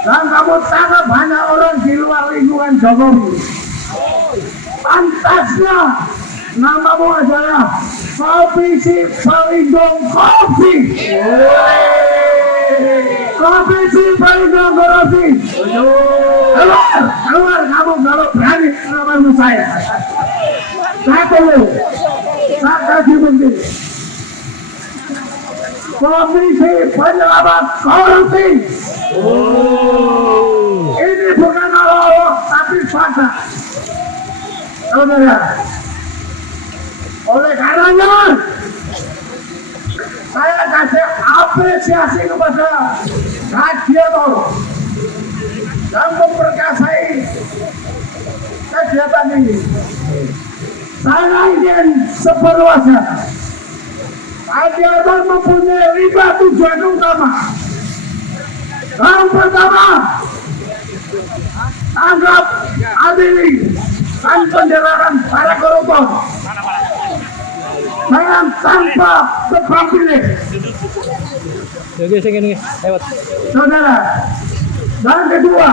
Dan kamu tangkap hanya orang di luar lingkungan Jokowi. Pantasnya namamu adalah Komisi Pelindung Korupsi. Komisi Pelindung Korupsi. Keluar kamu kalau berani melawan saya. Saya kasih bukti. Komisi Penyelamat Korupsi. Ini bukan Allah tapi fakta. Saudara, oleh karenanya saya kasih apresiasi kepada Radiotor yang memperkasai kegiatan ini. Saya ingin seperluasnya Radiotor mempunyai 5 tujuan utama. Yang pertama, tanggap, adili, dan penjarakan para koruptor dengan tanpa tebang pilih. Saudara, dan kedua,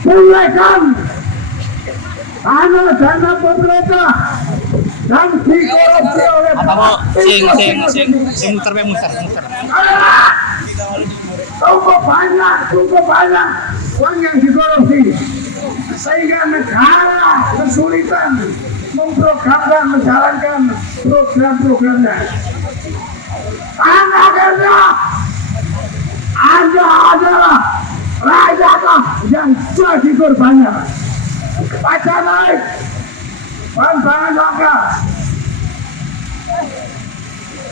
pulihkan dana pemerintah dan dikorupsi oleh muter. cukup banyak uang yang dikorupsi sehingga negara kesulitan memprogramkan menjalankan program-programnya. Karena Anda adalah rakyat yang jadi korbannya. Pajak naik, bahan langka.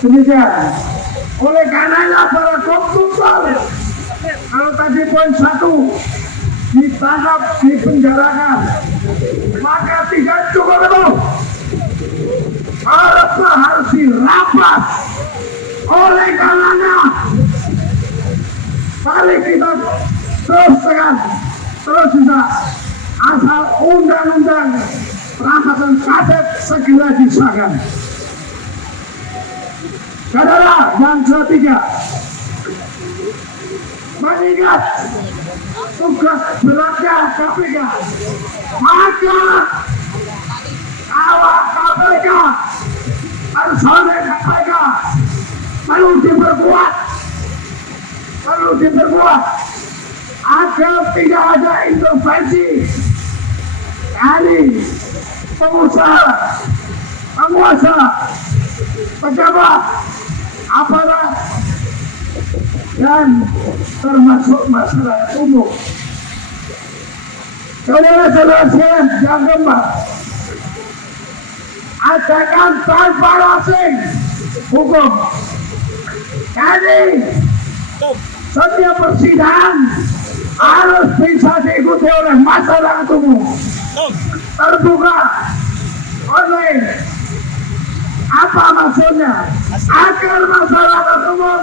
Demikian. Oleh karenanya para koruptor, kalau tadi poin 1 ditangkap, dipenjarakan, maka tidak cukup itu. Harus dirampas. Oleh karenanya, mari kita terus bisa asal undang-undang perampasan aset segera disahkan. Saudara, yang ketiga, mengingat tugas beratnya KPK, maka awak KPK, personel KPK perlu diperkuat agar tidak ada intervensi dari pengusaha, penguasa, pejabat, aparat, dan termasuk masyarakat umum. Saudara-saudara sekalian yang keempat, adakan transparansi hukum. Jadi setiap persidangan harus bisa diikuti oleh masyarakat umum, terbuka, online. Apa maksudnya? Agar masyarakat umum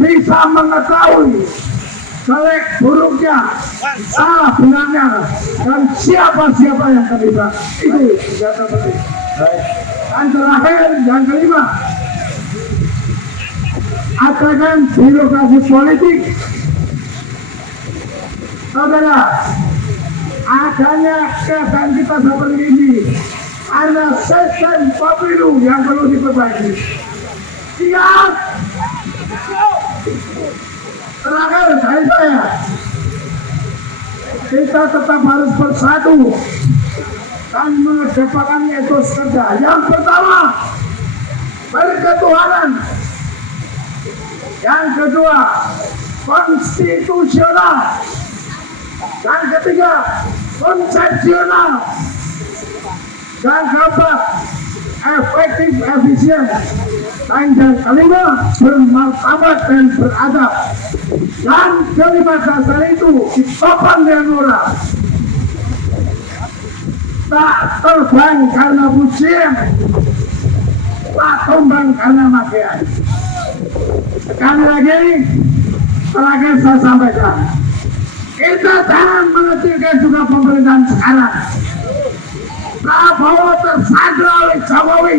bisa mengetahui jelek buruknya, salah benarnya, dan siapa-siapa yang terlibat. Itu yang penting. Dan terakhir, yang kelima, adakan birokrasi politik. Saudara, adanya keadaan kita seperti ini ada sistem pemilu yang perlu diperbaiki. Siap. Terakhir dari saya, kita tetap harus bersatu dan mengedepankan etos kerja. Yang pertama, berketuhanan. Yang kedua, konstitusional. Yang ketiga, konsepsional. Dan keempat, efektif, efisien. Dan yang kelima, bermartabat dan beradab. Dan kelima dasar itu ditopang dengan moral. Tak terbang karena pujian, tak tumbang karena makian. Sekali lagi, terakhir saya sampaikan, kita jangan mengecilkan juga pemerintahan sekarang. Prabowo tersandra oleh Jokowi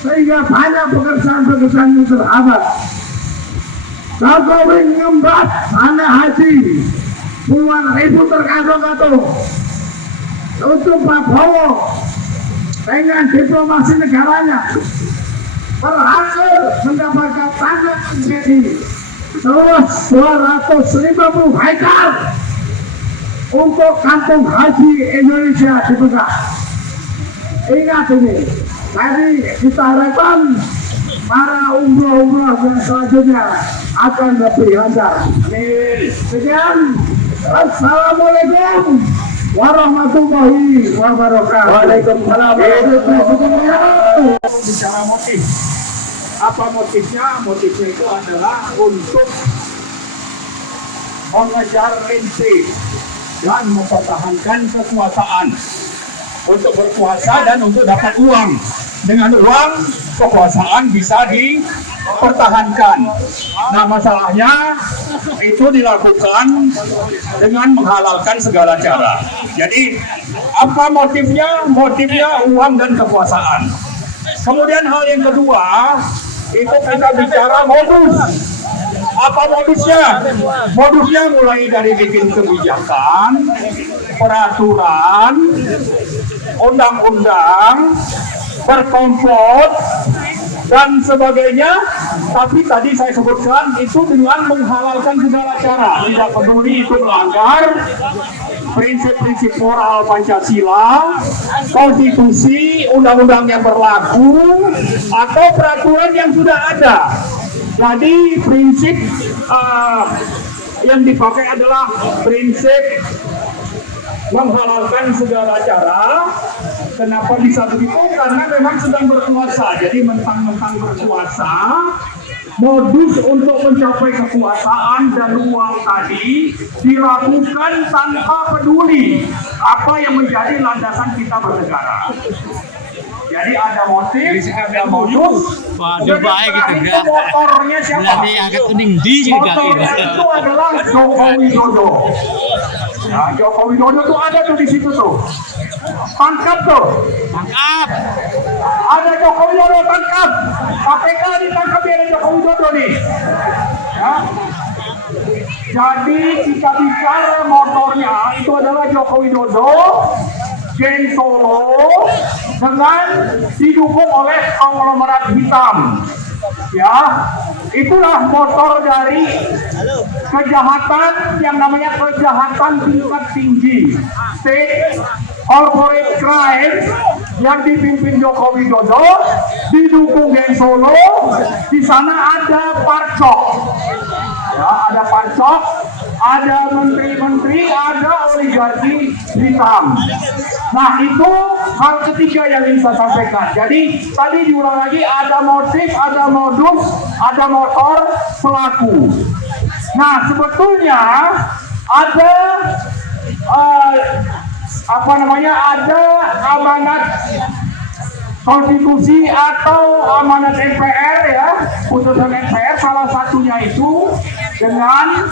sehingga banyak pekerjaan-pekerjaan yang terhambat. Jokowi ngembat dana haji puluhan ribu terkantong-kantong untuk Prabowo dengan diplomasi negaranya berhasil mendapatkan tanah menjadi seluas 250 hektar untuk kampung haji Indonesia di Mekah. Ingat ini, tadi kita harapkan para umroh-umroh yang selanjutnya akan lebih lancar. Sekian, Assalamualaikum warahmatullahi wabarakatuh. Waalaikumsalam. Bicara motif. Apa motifnya? Motifnya itu adalah untuk mengejar prinsip dan mempertahankan kekuasaan, untuk berkuasa dan untuk dapat uang. Dengan uang kekuasaan bisa dipertahankan. Nah, masalahnya itu dilakukan dengan menghalalkan segala cara. Jadi apa motifnya? Motifnya uang dan kekuasaan. Kemudian hal yang kedua itu kita bicara modus. Apa modusnya? Modusnya mulai dari bikin kebijakan, peraturan, undang-undang, berkomplot, dan sebagainya. Tapi tadi saya sebutkan itu dengan menghalalkan segala cara. Tidak peduli itu melanggar prinsip-prinsip moral Pancasila, konstitusi, undang-undang yang berlaku, atau peraturan yang sudah ada. Jadi prinsip yang dipakai adalah prinsip menghalalkan segala cara. Kenapa bisa begitu? Karena memang sedang berkuasa. Jadi mentang-mentang berkuasa, modus untuk mencapai kekuasaan dan uang tadi dilakukan tanpa peduli apa yang menjadi landasan kita bernegara. Jadi ada motif, ada modus. Waduh, baik gitu itu motornya siapa? Berarti agak kuning di juga Motornya itu adalah Joko Widodo. Nah, Joko Widodo tuh ada tuh di situ tuh. Tangkap tuh. Tangkap. Ada Joko Widodo tangkap. KPK ditangkap ada Joko Widodo nih. Ya. Jadi kita bicara motornya itu adalah Joko Widodo, geng Solo, dengan didukung oleh konglomerat hitam. Ya, itulah motor dari kejahatan yang namanya kejahatan tingkat tinggi, state corporate crime, yang dipimpin Joko Widodo, didukung geng Solo. Di sana ada Parcok, ya, ada Parcok, ada menteri-menteri, ada oligarki hitam. Nah, itu hal ketiga yang ingin saya sampaikan. Jadi tadi diulang lagi, ada motif, ada modus, ada motor pelaku. Nah, sebetulnya ada ada amanat konstitusi atau amanat MPR, ya, putusan MPR, salah satunya itu dengan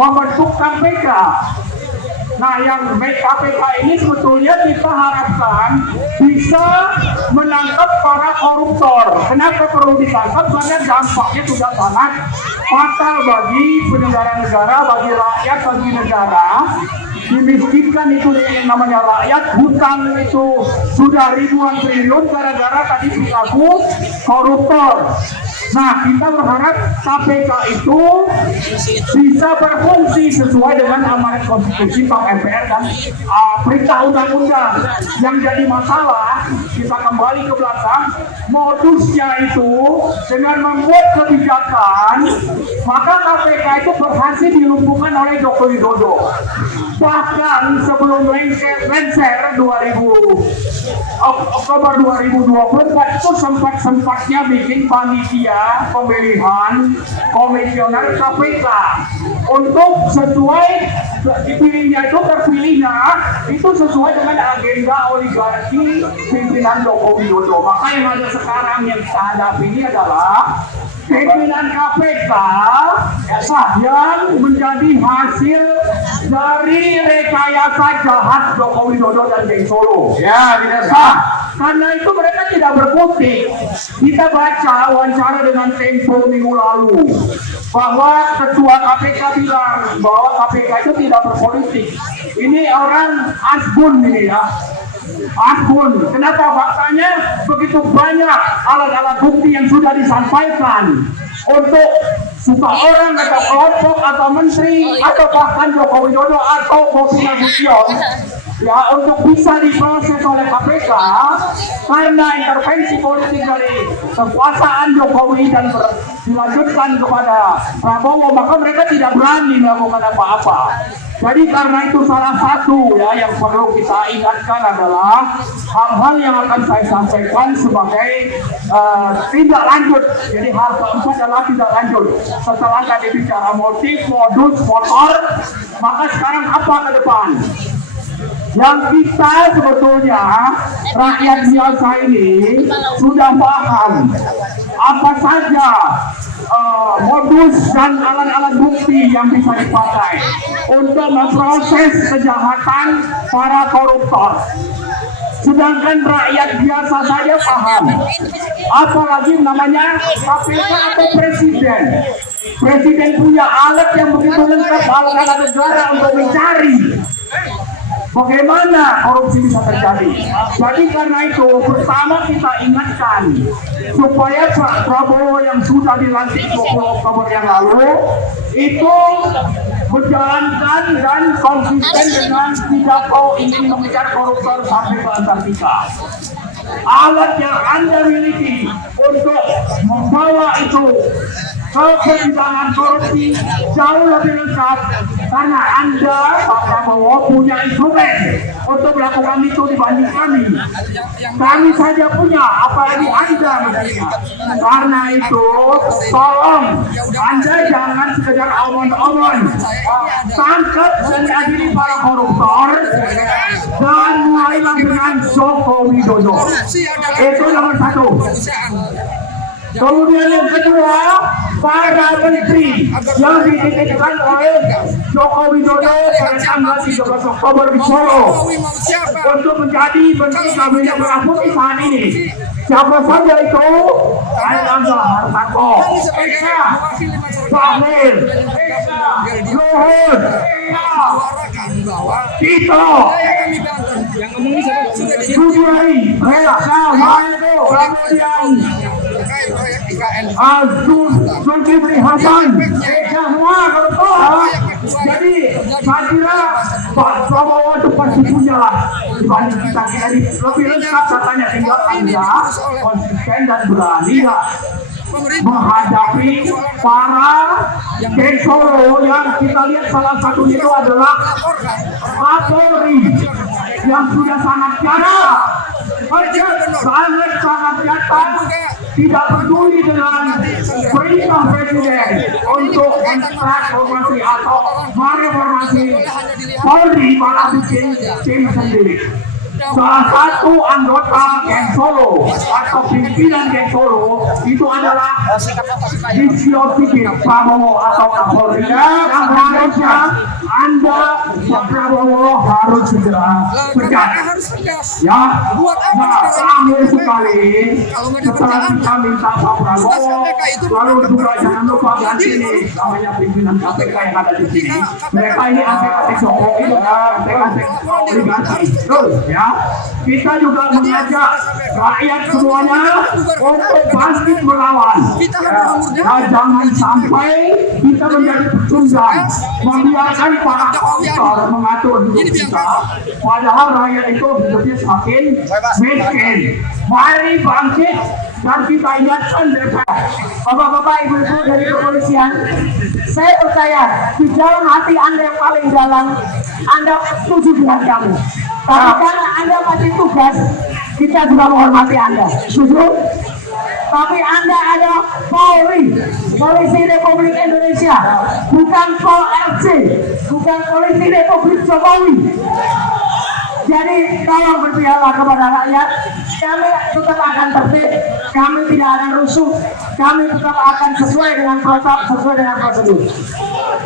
membentuk KPK. Nah, yang KPK ini sebetulnya kita harapkan bisa menangkap para koruptor. Kenapa perlu ditangkap? Karena dampaknya sudah sangat fatal bagi penyelenggara negara, bagi rakyat, bagi negara. Dimiskinkan itu yang namanya rakyat, hutang itu sudah ribuan triliun gara-gara tadi perilaku koruptor. Nah, kita berharap KPK itu bisa berfungsi sesuai dengan amanat konstitusi Pak MPR dan perintah undang-undang. Yang jadi masalah, kita kembali ke belakang, modusnya itu dengan membuat kebijakan, maka KPK itu berhasil dilumpuhkan oleh Joko Widodo. Bahkan sebelum lengser Oktober 2024 itu sempat-sempatnya bikin panitia pemilihan komisioner KPK untuk sesuai dipilihnya itu, terpilihnya itu sesuai dengan agenda oligarki pimpinan Joko Widodo. Maka yang ada sekarang yang kita hadapi ini adalah pimpinan KPK yang menjadi hasil dari rekayasa jahat Joko Widodo dan geng Solo. Ya, tidak sah. Karena itu mereka tidak berkutik. Kita baca wawancara dengan Tempo minggu lalu bahwa ketua KPK bilang bahwa KPK itu tidak berpolitik. Ini orang asbun ini ya. Asbun. Kenapa faktanya begitu banyak alat-alat bukti yang sudah disampaikan untuk seseorang atau kelompok atau menteri atau bahkan Joko Widodo atau Bobi Nasution ya untuk bisa diproses oleh KPK karena intervensi politik dari kekuasaan Jokowi dan dilanjutkan kepada Prabowo, maka mereka tidak berani melakukan apa-apa. Jadi karena itu salah satu ya yang perlu kita ingatkan adalah hal-hal yang akan saya sampaikan sebagai tindak lanjut. Jadi hal keempat adalah tindak lanjut. Setelah tadi bicara motif, modus, motor, maka sekarang apa ke depan? Yang kita sebetulnya rakyat biasa ini sudah paham apa saja modus dan alat-alat bukti yang bisa dipakai untuk memproses kejahatan para koruptor. Sedangkan rakyat biasa saja paham, apalagi namanya KPK atau presiden. Presiden punya alat yang begitu lengkap, alat-alat negara untuk mencari bagaimana korupsi bisa terjadi. Jadi karena itu pertama kita ingatkan supaya Pak Prabowo yang sudah dilantik 20 Oktober yang lalu itu berjalankan dan konsisten dengan pidato ingin mengejar koruptor sampai ke Antartika. Alat yang Anda miliki untuk membawa itu ke persidangan korupsi jauh lebih lengkap karena Anda, Pak Prabowo, punya instrumen untuk melakukan itu dibanding kami. Kami saja punya, apalagi Anda mestinya. Karena itu, tolong Anda jangan sekedar omong-omong, tangkap dan adili para koruptor dan mulailah dengan Joko Widodo. Itu nomor satu. Kemudian yang kedua, para menteri yang dititipkan oleh Joko Widodo pada tanggal 13 Oktober di Solo untuk menjadi menteri kabinet merah putih saat ini. Siapa saja itu? Erlangga Hartarto, Eka, Bahlil, Luhut, Tito, Sudiari, kemudian Zulkifli Hasan, semua bertolak. Jadi saya kira Pak Prabowo itu pasti punya lah dibanding kita. Jadi lebih lengkap katanya, tinggal Anda konsisten dan berani lah menghadapi para geng Solo yang kita lihat salah satunya itu adalah Kapolri yang sudah sangat jarang. Sangat nyata tidak peduli dengan perintah presiden untuk transformasi atau mereformasi Polri, malah bikin tim sendiri. Salah satu anggota geng Solo atau pimpinan geng Solo itu adalah Listio Sigit Prabowo atau Kapolri yang harusnya Anda, Pak Prabowo, harus segera pecat. Ya, terakhir sekali setelah kita minta Pak Prabowo, lalu juga jangan lupa ganti ini namanya pimpinan KPK yang ada di sini. Mereka ini antek-antek Jokowi, antek-antek oligarki. Terus ya, kita juga mengajak rakyat semuanya untuk bangkit melawan. Ya, jangan sampai kita menjadi pecundang, membiarkan para koruptor mengatur hidup kita, padahal rakyat itu hidupnya semakin miskin. Mari bangkit dan kita ingatkan DPR. Bapak-bapak, ibu-ibu dari kepolisian, saya percaya di dalam hati Anda yang paling dalam, Anda setuju dengan kami. Tapi karena Anda masih tugas, kita juga menghormati Anda. Setuju? Tapi Anda ada Polri, Polisi Republik Indonesia, bukan POLRC, bukan Polisi Republik Jokowi. Jadi tolong berpihaklah kepada rakyat. Kami tetap akan tertib kami tidak akan rusuh, kami tetap akan sesuai dengan protap, sesuai dengan prosedur.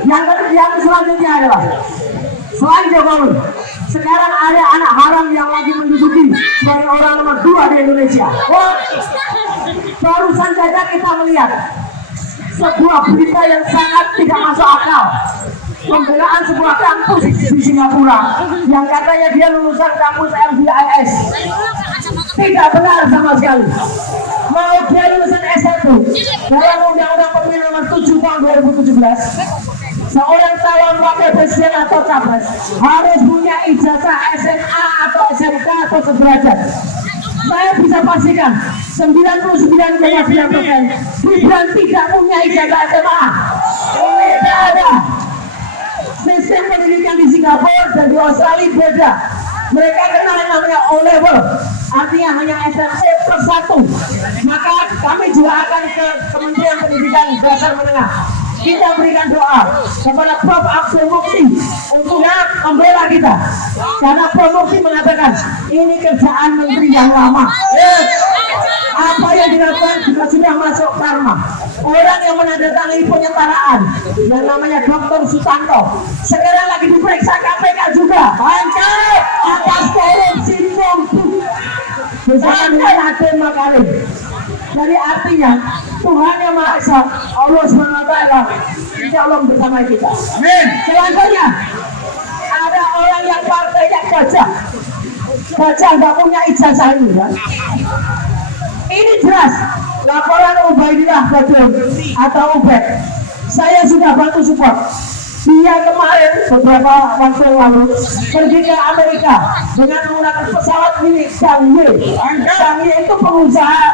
Yang selanjutnya adalah selain Jokowi, sekarang ada anak haram yang lagi menduduki sebagai orang nomor 2 di Indonesia. Barusan saja kita melihat sebuah berita yang sangat tidak masuk akal. Pembelaan sebuah kampus di Singapura yang katanya dia lulusan kampus MBIS. Tidak benar sama sekali. Mau dia lulusan S1 dalam Undang-Undang Pemilu nomor 7 tahun 2017, seorang calon wakil presiden atau capres harus punya ijazah SMA atau SMK atau sederajat. Saya bisa pastikan 99,9% Gibran tidak punya ijazah SMA. Tidak ada. Sistem pendidikan di Singapura dan di Australia beda. Mereka kenal yang namanya O-level, artinya hanya SMP +1. Maka kami juga akan ke Kementerian Pendidikan Dasar Menengah. Kita berikan doa kepada Prof. Abdul Mukti untuk membela kita, karena Prof. Mukti mengatakan ini kerjaan menteri yang lama. Apa yang dilakukan juga sudah masuk karma. Orang yang menandatangani penyetaraan yang namanya Dr. Sutanto sekarang lagi diperiksa KPK juga atas korupsi bersama dengan Hakim Makarim. Jadi artinya Tuhan yang Maha Esa, Allah SWT, insya Allah bersama kita. Amin. Selanjutnya ada orang yang partainya baca nggak punya ijazah ini ya. Ini jelas laporan Ubaidillah Badrun atau Ubed. Saya sudah bantu support. Dia kemarin beberapa waktu yang lalu pergi ke Amerika dengan menggunakan pesawat milik Zhang Ye. Zhang Ye itu pengusaha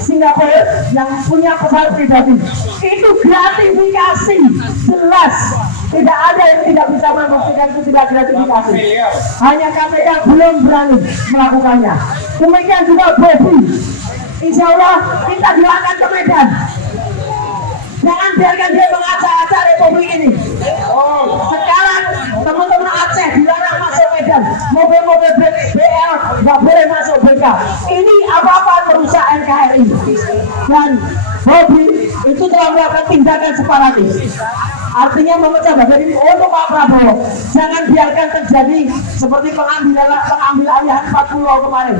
Singapura yang punya pesawat pribadi. Itu gratifikasi, jelas. Tidak ada yang tidak bisa membuktikan itu tidak gratifikasi. Hanya KPK belum berani melakukannya. Demikian juga Bobi. Insya Allah kita doakan ke Medan. Jangan biarkan dia mengacak-acak Republik ini. Sekarang teman-teman Aceh dilarang masuk Medan. Mobil-mobil BL nggak boleh masuk BK. Ini apa-apa merusak NKRI. Dan Bobi itu telah melakukan tindakan separatis. Artinya memecah belah ini untuk Pak Prabowo. Jangan biarkan terjadi seperti pengambil alihan 40 kemarin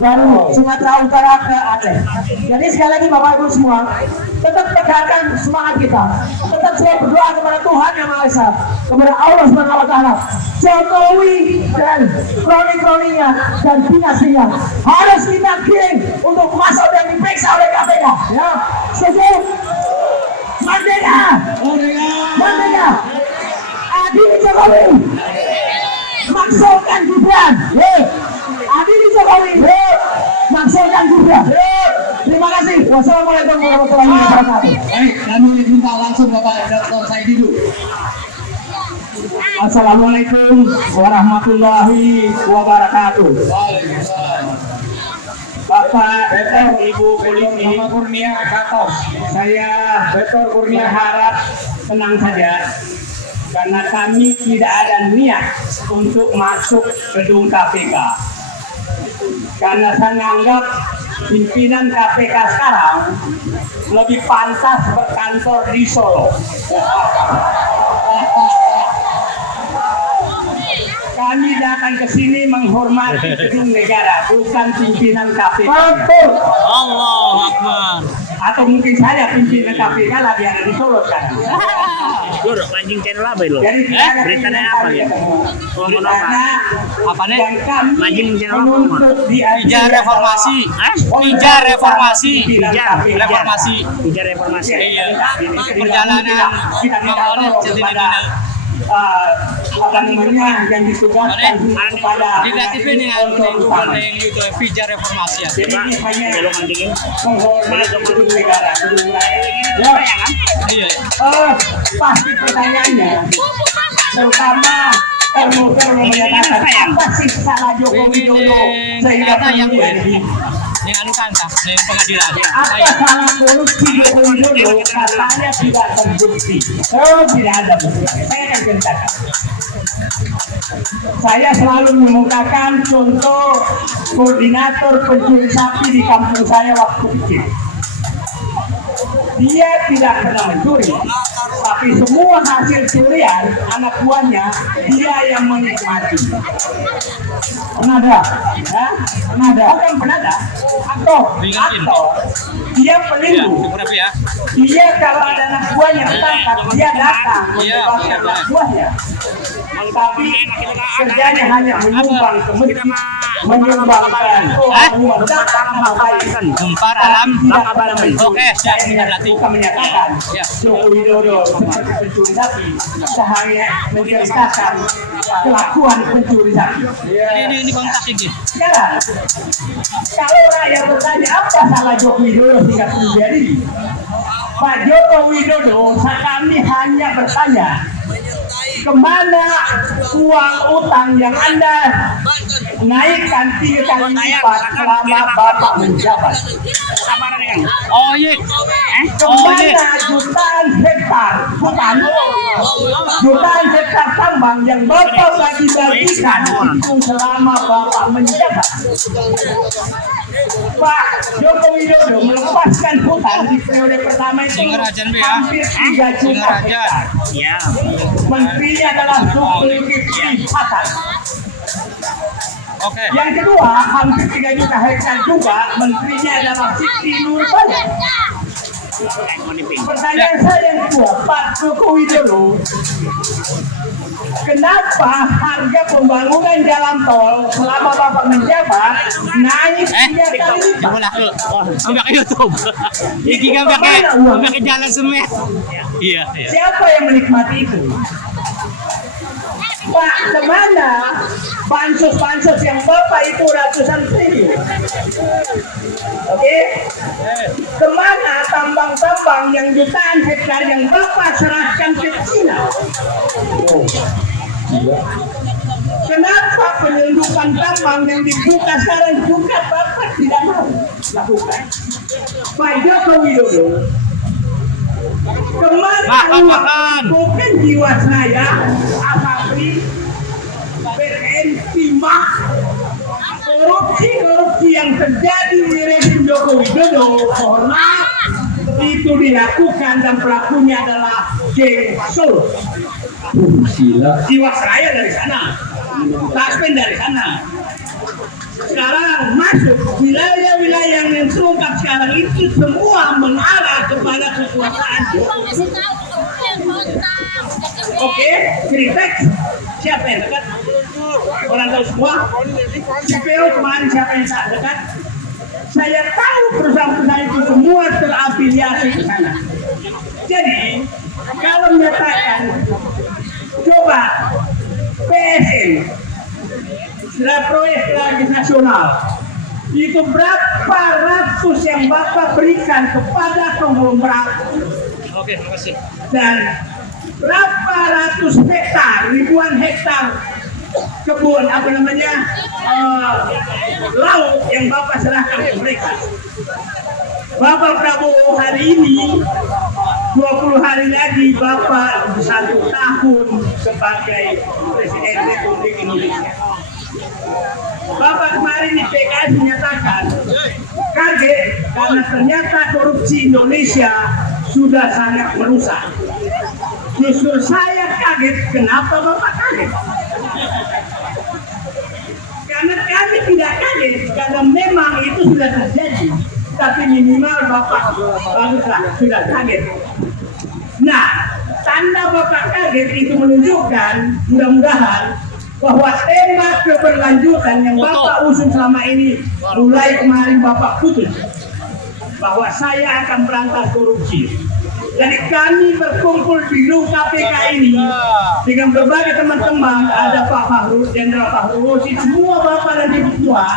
dari Sumatera Utara ke Aceh. Jadi sekali lagi Bapak Ibu semua, tetap tegakkan semangat kita. Tetap selalu berdoa kepada Tuhan Yang Maha Esa, kepada Allah Subhanahu wa Ta'ala. Jokowi dan kroni-kroninya dan dinastinya harus kita kirim untuk masuk dan diperiksa oleh KPK. Ya, setuju? Merdeka! Merdeka! Adili Jokowi! Maksudkan Gibran! Adili Jokowi! Maksudkan Gibran! Terima kasih. Wassalamualaikum warahmatullahi wabarakatuh. Baik, kami minta langsung Bapak Dr. Saididu. Assalamualaikum warahmatullahi wabarakatuh. Bapak, Dr. Ibu Polisi Kurnia Katos, saya Dr. Kurnia harap tenang saja, karena kami tidak ada niat untuk masuk gedung KPK. Karena saya menganggap pimpinan KPK sekarang lebih pantas berkantor di Solo. Kami datang ke sini menghormati gedung negara, bukan pimpinan KPK. Allah Akbar. Atau mungkin saya pimpinan KPK lagi ada di Solo sekarang. Gur, mancing channel apa itu? Jadi Beritanya apa ya? Beritanya Apa nih? yang kami Mancing channel apa? menuntut Pijar reformasi. Hah? Pijar reformasi. Reformasi. Pijar reformasi. Iya. Perjalanan mengolah kepada apa namanya yang ditugaskan kepada di TV nih yang Google yang itu Pijar reformasi ya. jadi ini hanya Belokan dingin. menghormati gedung negara, gedung rakyat. Iya. Pasti pertanyaannya terutama termo menyatakan apa sih salah Joko Widodo sehingga terjadi Yang anu kanta, yang pengadilan. apa salah korupsi Joko Widodo katanya tidak terbukti. Oh tidak ada bukti. Saya akan ceritakan. Saya selalu mengemukakan contoh koordinator pencuri sapi di kampung saya waktu kecil. Dia tidak pernah mencuri, tapi semua hasil curian anak buahnya dia yang menikmati. Pernah ada? Pernah ada? Bukan pernah ada? Atau dia pelindung. Dia kalau ada anak buahnya ditangkap, dia datang membebaskan anak buahnya. Tapi kerjanya hanya menyumbang ke masjid, menyumbangkan Gempar alam, oke, saya bukan menyatakan Joko Widodo seperti pencuri sapi, sehingga menceritakan kelakuan pencuri sapi. ini kontak ini. Sekarang, kalau rakyat bertanya apa salah Joko Widodo sehingga terjadi, Pak Joko Widodo, kami hanya bertanya, kemana uang utang yang Anda naikkan 3 kali lipat selama Bapak menjabat? Oh iya. Kemana jutaan hektar hutan, jutaan hektar tambang yang Bapak bagi-bagikan itu selama Bapak menjabat? Pak Joko Widodo melepaskan hutan di periode pertama itu hampir 3 juta hektar. Menterinya adalah Zulkifli Hasan. Oke. Yang kedua, hampir 3 juta hektar juga menterinya adalah Siti Nurbaya. Pertanyaan saya yang kedua, Pak Joko Widodo, kenapa harga pembangunan jalan tol selama Bapak menjabat naik 3 kali lipat? Sampai ke YouTube. Iki sampai ke jalan semen. Iya. Siapa yang menikmati itu? Pak, kemana bansos-bansos yang Bapak itu ratusan triliun? Oke? Kemana tambang-tambang yang jutaan hektar yang Bapak serahkan ke Cina? Kenapa penyelundupan tambang yang dibuka sekarang juga Bapak tidak mau lakukan? Pak Joko Widodo, kemana uang bukan jiwa saya, Asapri, BPN, Timah, korupsi yang terjadi di rezim Joko Widodo, mohon maaf, itu dilakukan dan pelakunya adalah geng Solo. Jiwa saya dari sana, Taspen dari sana. Sekarang masuk wilayah-wilayah yang terungkap sekarang itu semua mengarah kepada kekuasaan. Oke, kritik siapa yang dekat? Orang tahu semua. CPO kemarin siapa yang tak dekat? Saya tahu perusahaan-perusahaan itu semua terafiliasi ke sana. Jadi kalau menyatakan coba PSN setelah proyek strategis nasional itu berapa ratus yang Bapak berikan kepada konglomerat? Oke, terima kasih. Dan berapa ratus hektar, ribuan hektar kebun laut yang Bapak serahkan ke mereka? Bapak Prabowo hari ini 20 hari lagi Bapak 1 tahun sebagai Presiden Republik Indonesia. Bapak kemarin di PKS menyatakan kaget karena ternyata korupsi Indonesia sudah sangat merusak. Justru saya kaget, kenapa Bapak kaget? Karena kami tidak kaget, karena memang itu sudah terjadi. Tapi minimal Bapak baguslah sudah kaget. Nah, tanda Bapak kaget itu menunjukkan mudah-mudahan bahwa tema keberlanjutan yang Bapak usung selama ini mulai kemarin Bapak putus bahwa saya akan berantas korupsi. Jadi kami berkumpul di gedung KPK ini dengan berbagai teman-teman, ada Pak Fahru, Jenderal Fahru Rosi, semua Bapak dan Ibu Ketua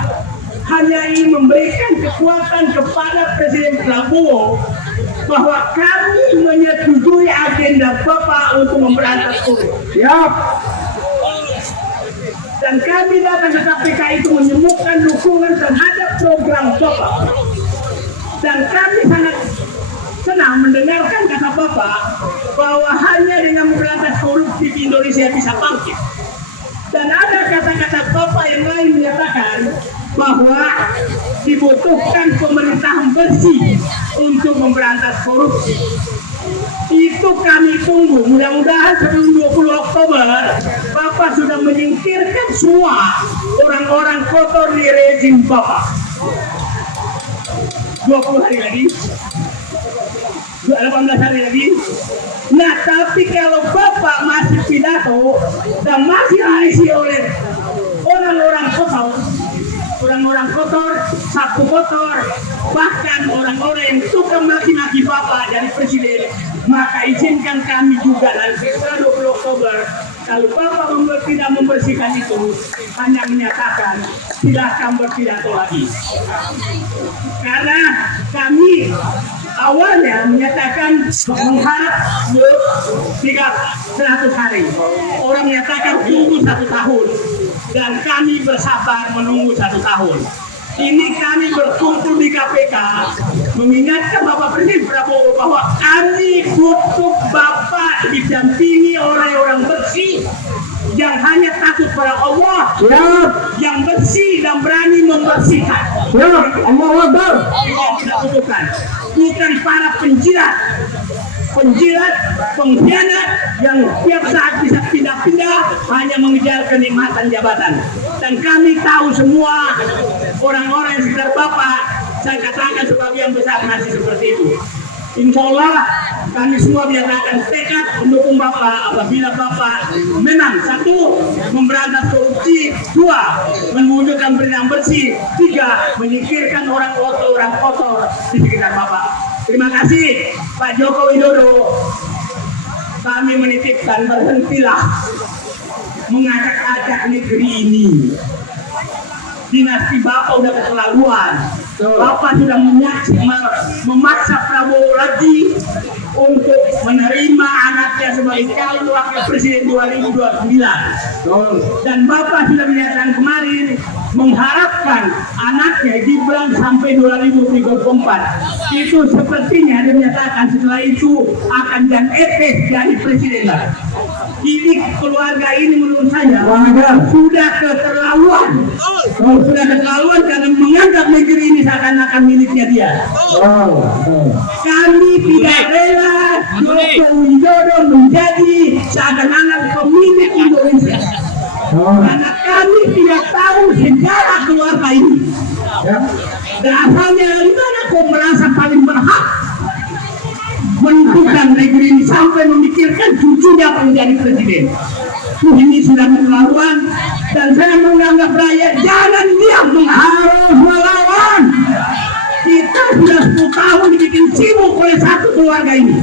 hanya ingin memberikan kekuatan kepada Presiden Prabowo bahwa kami menyetujui agenda Bapak untuk memberantas korupsi. Dan kami datang ke KPK itu menyembuhkan dukungan terhadap program Bapak. Dan kami sangat senang mendengarkan kata Bapak bahwa hanya dengan memberantas korupsi di Indonesia bisa bangkit. Dan ada kata-kata Bapak yang lain menyatakan bahwa dibutuhkan pemerintahan bersih untuk memberantas korupsi. Itu kami tunggu. Mudah-mudahan sebelum 20 Oktober Bapak sudah menyingkirkan semua orang-orang kotor di rezim Bapak. 20 hari lagi, 18 hari lagi. Nah, tapi kalau Bapak masih pidato dan masih diisi oleh orang-orang kotor, sapu kotor, bahkan orang-orang yang suka maki-maki Bapak jadi presiden, maka izinkan kami juga nanti setelah 20 Oktober, kalau Bapak tidak membersihkan itu, hanya menyatakan silakan berpidato lagi. Karena kami awalnya menyatakan mengharap 100 hari. Orang menyatakan tunggu 1 tahun. Dan kami bersabar menunggu 1 tahun. Ini kami berkumpul di KPK mengingatkan Bapak Presiden Prabowo bahwa kami butuh Bapak didampingi oleh orang bersih yang hanya takut pada Allah, yang bersih dan berani membersihkan. Allah Akbar. Yang kita butuhkan bukan para penjilat, pengkhianat yang tiap saat bisa pindah-pindah hanya mengejar kenikmatan jabatan. Dan kami tahu semua orang-orang yang sekitar Bapak, saya katakan sebagian besar masih seperti itu. Insya Allah kami semua menyatakan tekad mendukung Bapak apabila Bapak menang. 1. Memberantas korupsi. 2. mewujudkan pemerintahan bersih. 3. menyingkirkan orang kotor di sekitar Bapak. Terima kasih Pak Joko Widodo. Kami menitipkan berhentilah mengacak-acak negeri ini. Dinasti Bapak udah keterlaluan. Bapak sudah memaksa Prabowo lagi untuk menerima anaknya sebagai calon wakil presiden 2029. Dan Bapak sudah menyatakan kemarin mengharapkan anaknya Gibran sampai 2034. Itu sepertinya dia menyatakan setelah itu akan dan jadi presiden lagi. Ini keluarga ini menurut saya sudah keterlaluan. Sudah keterlaluan karena menganggap negeri ini seakan-akan miliknya dia. Kami tidak rela Joko Widodo menjadi seakan-akan pemilik Indonesia. Karena kami tidak tahu sejarah keluarga ini. Dasarnya dari mana kau merasa paling berhak menentukan negeri ini sampai memikirkan cucunya menjadi presiden. Ini sudah keterlaluan dan saya menganggap rakyat jangan diam, harus melawan. Kita sudah 10 tahun dibikin sibuk oleh satu keluarga ini.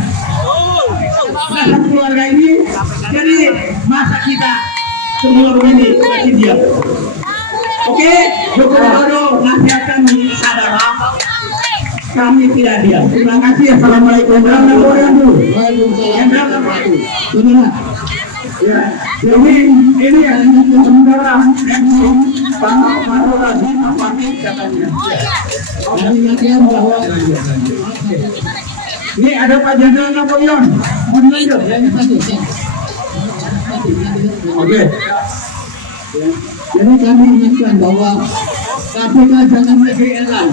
Satu keluarga ini, jadi masa kita semua begini masih diam. Oke, Joko Widodo nasihat kami sadar. Kami tidak diam. Terima kasih. Assalamualaikum warahmatullahi wabarakatuh. Ya, jadi ini yang sementara Pak Marulasi pamit katanya. Ingatkan bahwa ini ada Pak Jenderal Napoleon. Menunjuk. Oke. Jadi kami ingatkan bahwa KPK jangan kegeeran.